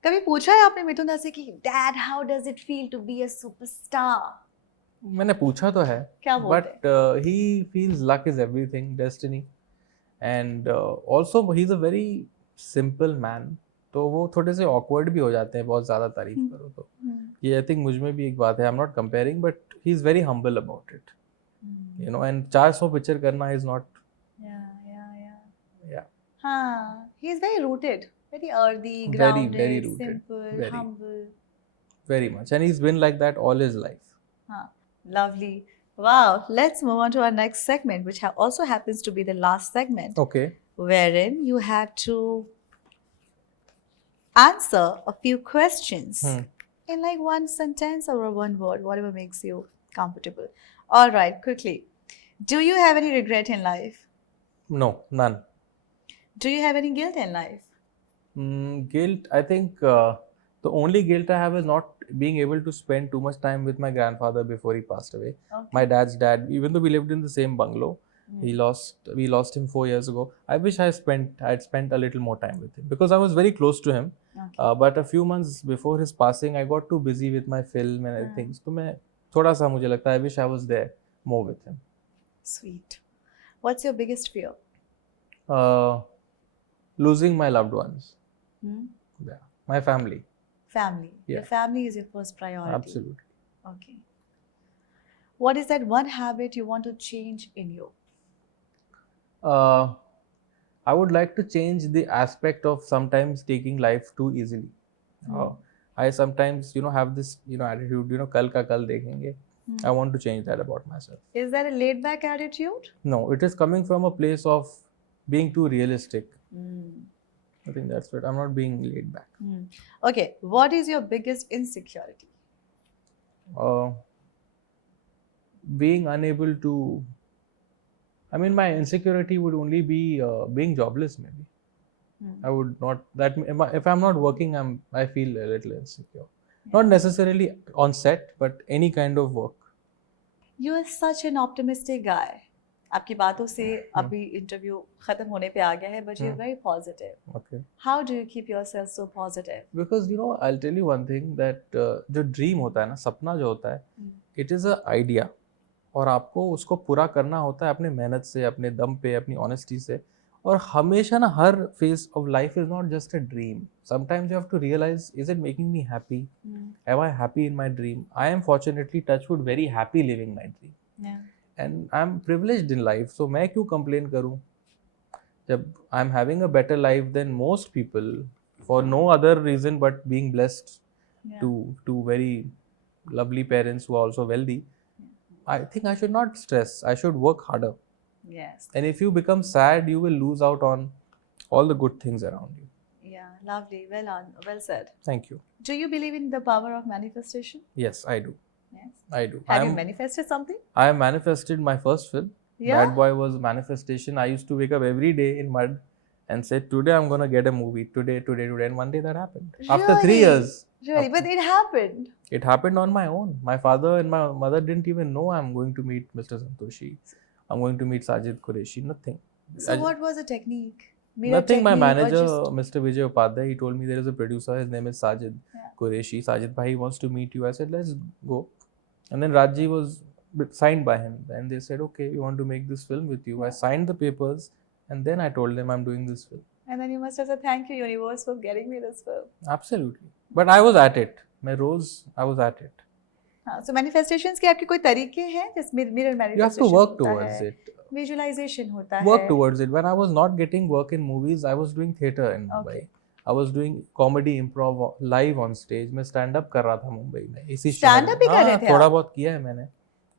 कभी पूछा है आपने मिथुन दा से कि dad how does it feel to be a superstar? मैंने पूछा तो है, क्या बोलते but he feels luck is everything, destiny, and also he is a very simple man. तो वो थोड़े से ऑकवर्ड भी हो जाते हैं बहुत ज़्यादा तारीफ करो तो। ये आई थिंक मुझ में भी एक बात है, I am not comparing, but he is very humble about it, you know. And 400 picture करना इज नॉट। या हाँ, he is very rooted, very earthy, Very, grounded, very rooted. simple, Very. humble. very much, and he's been like that all his life. Huh. Lovely. Wow. Let's move on to our next segment, which also happens to be the last segment, Okay. wherein you have to answer a few questions in like one sentence or one word, whatever makes you comfortable. All right, quickly. Do you have any regret in life? No, none. Do you have any guilt in life? Guilt, I think the only guilt I have is not being able to spend too much time with my grandfather before he passed away. Okay. My dad's dad, even though we lived in the same bungalow, we lost him 4 years ago. I wish I had spent a little more time with him, because I was very close to him. Okay. But a few months before his passing, I got too busy with my film and other things. तो मैं थोड़ा सा मुझे लगता है I wish I was there more with him. Sweet. What's your biggest fear? Losing my loved ones. Yeah, my family. Family. Yeah. Your family is your first priority. Absolutely. Okay. What is that one habit you want to change in you? I would like to change the aspect of sometimes taking life too easily. I sometimes, have this, attitude, kal ka kal dekhenge. I want to change that about myself. Is that a laid back attitude? No, it is coming from a place of being too realistic. I think that's what, I'm not being laid back. Okay, what is your biggest insecurity? Being unable to, I mean, my insecurity would only be being jobless, maybe. I would not, if I'm not working, I feel a little insecure. Not necessarily on set, but any kind of work. You are such an optimistic guy. आपकी बातों से अभी इंटरव्यू खत्म होने पे आ गया है, but you're very positive. Okay. How do you keep yourself so positive? Because I'll tell you one thing, that जो ड्रीम होता है ना, सपना जो होता है, it is a idea, और आपको उसको पूरा करना होता है अपने मेहनत से, अपने दम पे, अपनी ऑनेस्टी से. और हमेशा ना, हर phase of life is not just a dream. Sometimes you have to realise, is it making me happy? Am I happy in my dream? I am fortunately touchwood very happy living my dream, and I am privileged in life. So मैं क्यों कंप्लेन करूँ जब I am having a better life than most people, for no other reason but being blessed to very lovely parents who are also wealthy. I think I should not stress. I should work harder. Yes. And if you become sad, you will lose out on all the good things around you. Yeah, lovely. Well said. Thank you. Do you believe in the power of manifestation? Yes, I do. Yes. I do. Have you manifested something? I have manifested my first film. Yeah. Bad Boy was manifestation. I used to wake up every day in mud and say, today I'm going to get a movie. Today. And one day that happened. Really? After 3 years. Really? But it happened. It happened on my own. My father and my mother didn't even know I'm going to meet Mr. Santoshi. I'm going to meet Sajid Qureshi. Nothing. So what was the technique? Nothing. My manager, Mr. Vijay Upadhyay, he told me there is a producer. His name is Sajid Qureshi. Sajid bhai wants to meet you. I said, let's go. And then Rajji was signed by him. And they said, okay, we want to make this film with you. I signed the papers. And then I told them I'm doing this film. And then you must have said, thank you, universe, for getting me this film. Absolutely. But I was at it. I was at it. So manifestations के आपके कोई तरीके हैं? Just mirror manifestation. You have to work towards it. Visualization होता है. Work towards it. When I was not getting work in movies, I was doing theatre in Mumbai. I was doing comedy improv live on stage. मैं stand up कर रहा था मुंबई में. इसी stand up भी कर रहे थे? थोड़ा बहुत किया है मैंने.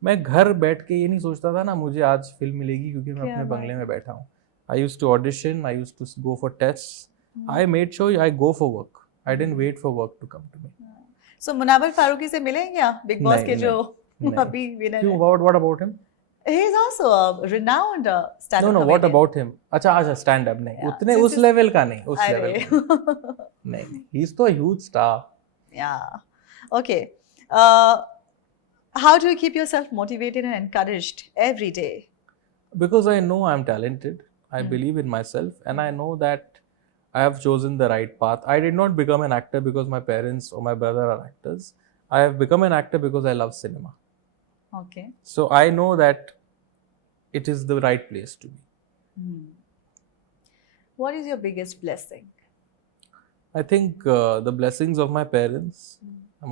मैं घर बैठ के ये नहीं सोचता था ना मुझे आज फिल्म मिलेगी क्योंकि मैं अपने बंगले में बैठा हूँ. I used to audition. I used to go for tests. I made sure I go for work. I didn't wait for work to come to me. So Munawar Farooqui से मिलेंगे आप बिग बॉस के जो अभी विनर हैं? What about him? He is also a renowned stand-up No, what about him? अच्छा stand up नहीं उतने उस लेवल का नहीं उस लेवल नहीं. He's तो a huge star. Yeah. Okay. How do you keep yourself motivated and encouraged every day? Because I know I'm talented. I believe in myself, and I know that I have chosen the right path. I did not become an actor because my parents or my brother are actors. I have become an actor because I love cinema. Okay. So I know that it is the right place to be. What is your biggest blessing? I think the blessings of my parents,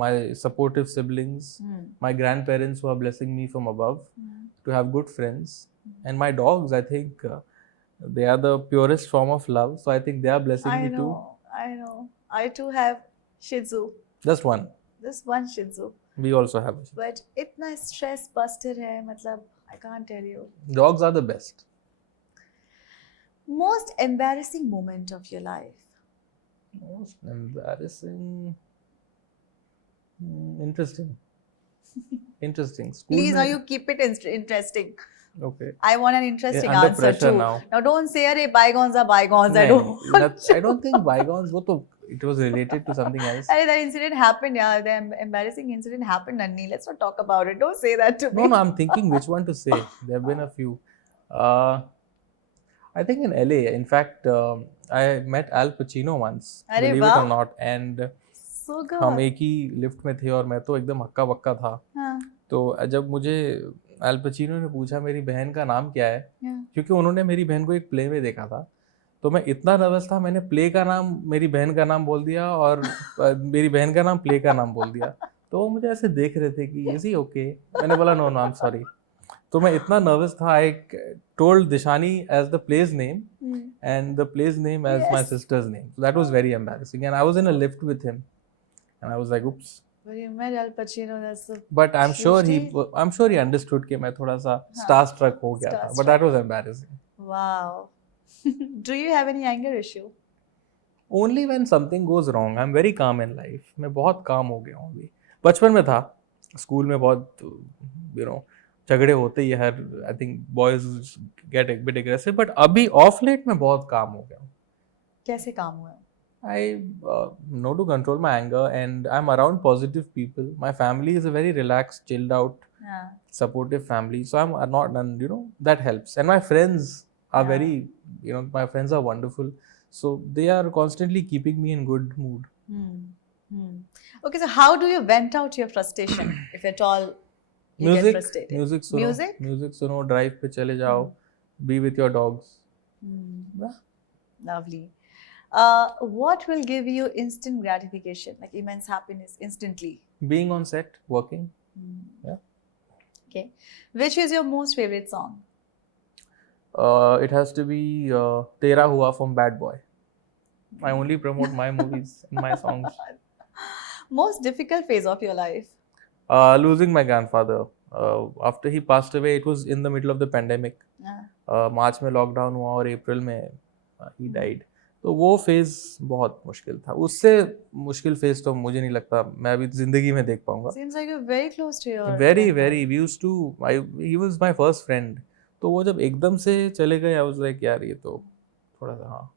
my supportive siblings, my grandparents who are blessing me from above, to have good friends, and my dogs, I think they are the purest form of love. So I think they are blessing me too. I know. I too have Shih Tzu. Just one. Just one Shih Tzu. We also have a Shih Tzu. But इतना stress buster है, मतलब I can't tell you. Dogs are the best. Most embarrassing moment of your life? Most embarrassing. Interesting. Interesting. Please, now you keep it interesting. Okay. I want an interesting under answer pressure too. Now don't say, "Arey, bygones are bygones." I don't think bygones. वो तो it was related to something else. Arey, that incident happened. Yeah, the embarrassing incident happened, Nanni. Let's not talk about it. Don't say that to me. No, I'm thinking which one to say. There have been a few. I think in LA. In fact, I met Al Pacino once. Arey, believe it or not, and so good. हम एक ही लिफ्ट में थे और मैं तो एकदम हक्का बक्का था. तो जब मुझे एल पचीनो ने पूछा मेरी बहन का नाम क्या है, क्योंकि उन्होंने मेरी बहन को एक प्ले में देखा था, तो मैं इतना नर्वस था, मैंने प्ले का नाम मेरी बहन का नाम बोल दिया और मेरी बहन का नाम प्ले का नाम बोल दिया. तो वो मुझे ऐसे देख रहे थे कि इज ही ओके. मैंने बोला नो आई एम सॉरी. तो मैं इतना नर्वस था. I told Dishani as the play's name and the play's name as my sister's name. That was very embarrassing and I was in a lift with him and I was like, oops. When you met Al Pacino, that's the But I'm sure he understood कि मैं थोड़ा सा starstruck हो गया था, but that was embarrassing. Wow. Do you have any anger issue? Only when something goes wrong. I'm very calm in life. मैं बहुत calm हो गया हूँ अभी. बचपन में था, स्कूल में बहुत झगड़े होते ही हर I think boys get a bit aggressive, but अभी off late मैं बहुत calm हो गया हूँ. कैसे काम हुआ? I know to control my anger, and I'm around positive people. My family is a very relaxed, chilled out, supportive family. So I'm not, and that helps. And my friends are very, my friends are wonderful. So they are constantly keeping me in good mood. Okay, so how do you vent out your frustration, if at all you get frustrated? Music सुनो, drive पे चले जाओ, be with your dogs. Lovely. What will give you instant gratification, like immense happiness instantly? Being on set, working. Yeah. Okay. Which is your most favorite song? It has to be Tera Hua from Bad Boy. I only promote my movies and my songs. Most difficult phase of your life? Losing my grandfather. After he passed away, it was in the middle of the pandemic. मार्च में लॉकडाउन हुआ और अप्रैल में he died. तो वो फेज बहुत मुश्किल था. उससे मुश्किल फेज तो मुझे नहीं लगता मैं अभी जिंदगी में देख पाऊंगा. Seems like you're very close to your very we used to he was my first friend. तो वो जब एकदम से चले गए, I was like यार ये तो थोड़ा सा हाँ.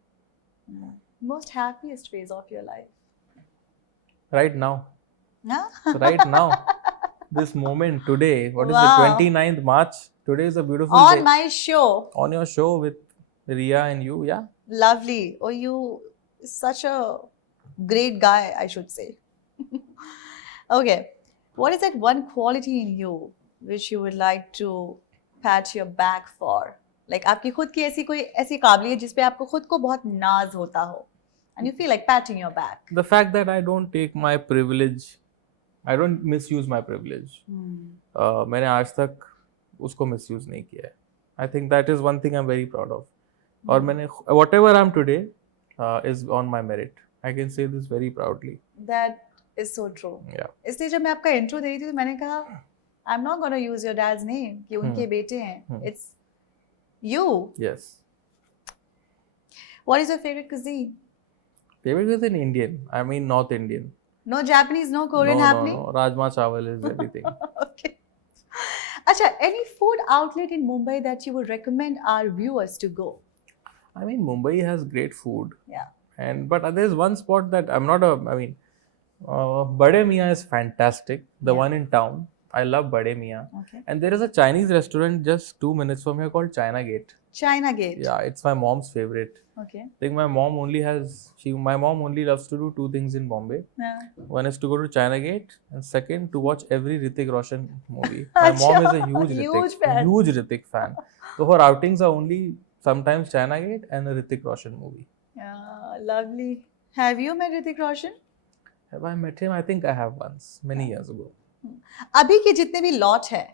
Most happiest phase of your life? Right now. Right now. This moment today. What is it? 29th March. Today is a beautiful day. On my show. On your show with Riya and you, yeah. Lovely. Oh, you such a great guy, I should say. Okay. What is that one quality in you which you would like to pat your back for? Like आपकी खुद की ऐसी कोई ऐसी काबिलियत जिस पे आपको खुद को बहुत नाज होता हो, and you feel like patting your back. The fact that I don't take my privilege, I don't misuse my privilege. मैंने आज तक उसको misuse नहीं किया है. I think that is one thing I'm very proud of. और मैंने whatever I'm today is on my merit. I can say this very proudly. That is so true. Yeah. इसलिए जब मैं आपका intro दे रही थी तो मैंने कहा I'm not going to use your dad's name कि उनके बेटे हैं. It's you. Yes. What is your favorite cuisine? Favorite cuisine Indian. I mean North Indian. No Japanese, no Korean happening? No. Rajma chawal is everything. Okay. Acha, any food outlet in Mumbai that you would recommend our viewers to go? I mean, Mumbai has great food. Yeah. But there's one spot that I'm not Bade Mia is fantastic. The one in town. I love Bade Mia. Okay. And there is a Chinese restaurant just 2 minutes from here called China Gate. China Gate. Yeah, it's my mom's favorite. Okay. I think my mom only loves to do two things in Bombay. Yeah. One is to go to China Gate, and second to watch every Hrithik Roshan movie. My mom is a huge Hrithik fan. So her outings are only sometimes China Gate and a Hrithik Roshan movie. Yeah, lovely. Have you met Hrithik Roshan? Have I met him? I think I have once, many years ago. अभी के जितने भी लॉट है,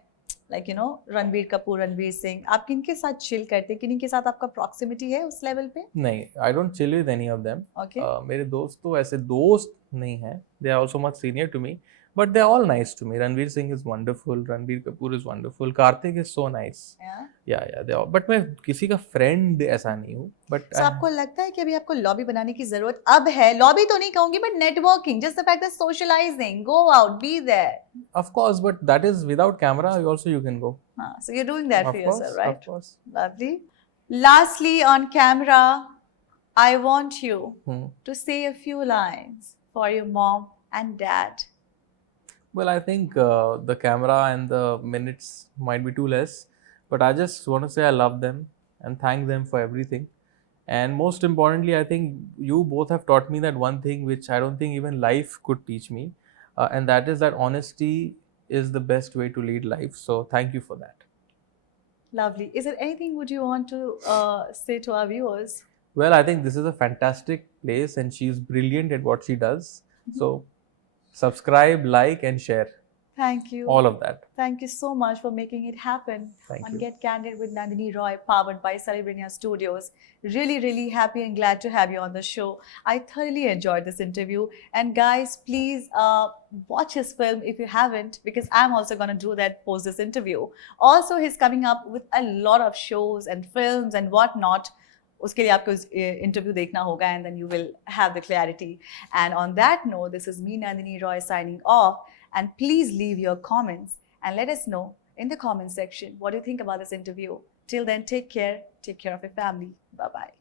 like रणबीर कपूर, रणबीर सिंह, आप किनके साथ चिल करते हैं? किन्हीं के साथ आपका प्रॉक्सिमिटी है उस लेवल पे? नहीं, I don't chill with any of them. Okay. मेरे दोस्त तो ऐसे दोस्त नहीं हैं. They are also much senior to me, but they are all nice to me. Ranveer Singh is wonderful. Ranbir Kapoor is wonderful. Karthik is so nice. Yeah, they are. But मैं किसी का friend ऐसा नहीं हूँ. But so आपको लगता है कि अभी आपको लॉबी बनाने की जरूरत अब है? लॉबी तो नहीं कहूँगी, but networking, just the fact that socializing, go out, be there. Of course, but that is without camera. Also, you can go. So you're doing that for yourself, right? Of course. Lovely. Lastly, on camera, I want you to say a few lines for your mom and dad. Well, I think the camera and the minutes might be too less, but I just want to say I love them and thank them for everything. And most importantly, I think you both have taught me that one thing which I don't think even life could teach me, and that is that honesty is the best way to lead life. So thank you for that. Lovely. Is there anything would you want to say to our viewers? Well, I think this is a fantastic place and she's brilliant at what she does. So subscribe, like and share. Thank you. all of that. Thank you so much for making it happen Thank on you. Get Candid with Nandini Roy, powered by Celebrania Studios. Really, really happy and glad to have you on the show. I thoroughly enjoyed this interview. And guys, please watch his film if you haven't, because I'm also going to do that post this interview. Also, he's coming up with a lot of shows and films and whatnot. उसके लिए आपको इंटरव्यू देखना होगा and then you will have the clarity. And on that note, this is me, Nandini Roy, signing off. And please leave your comments and let us know in the comment section what you think about this interview. Till then, take care of your family. Bye-bye.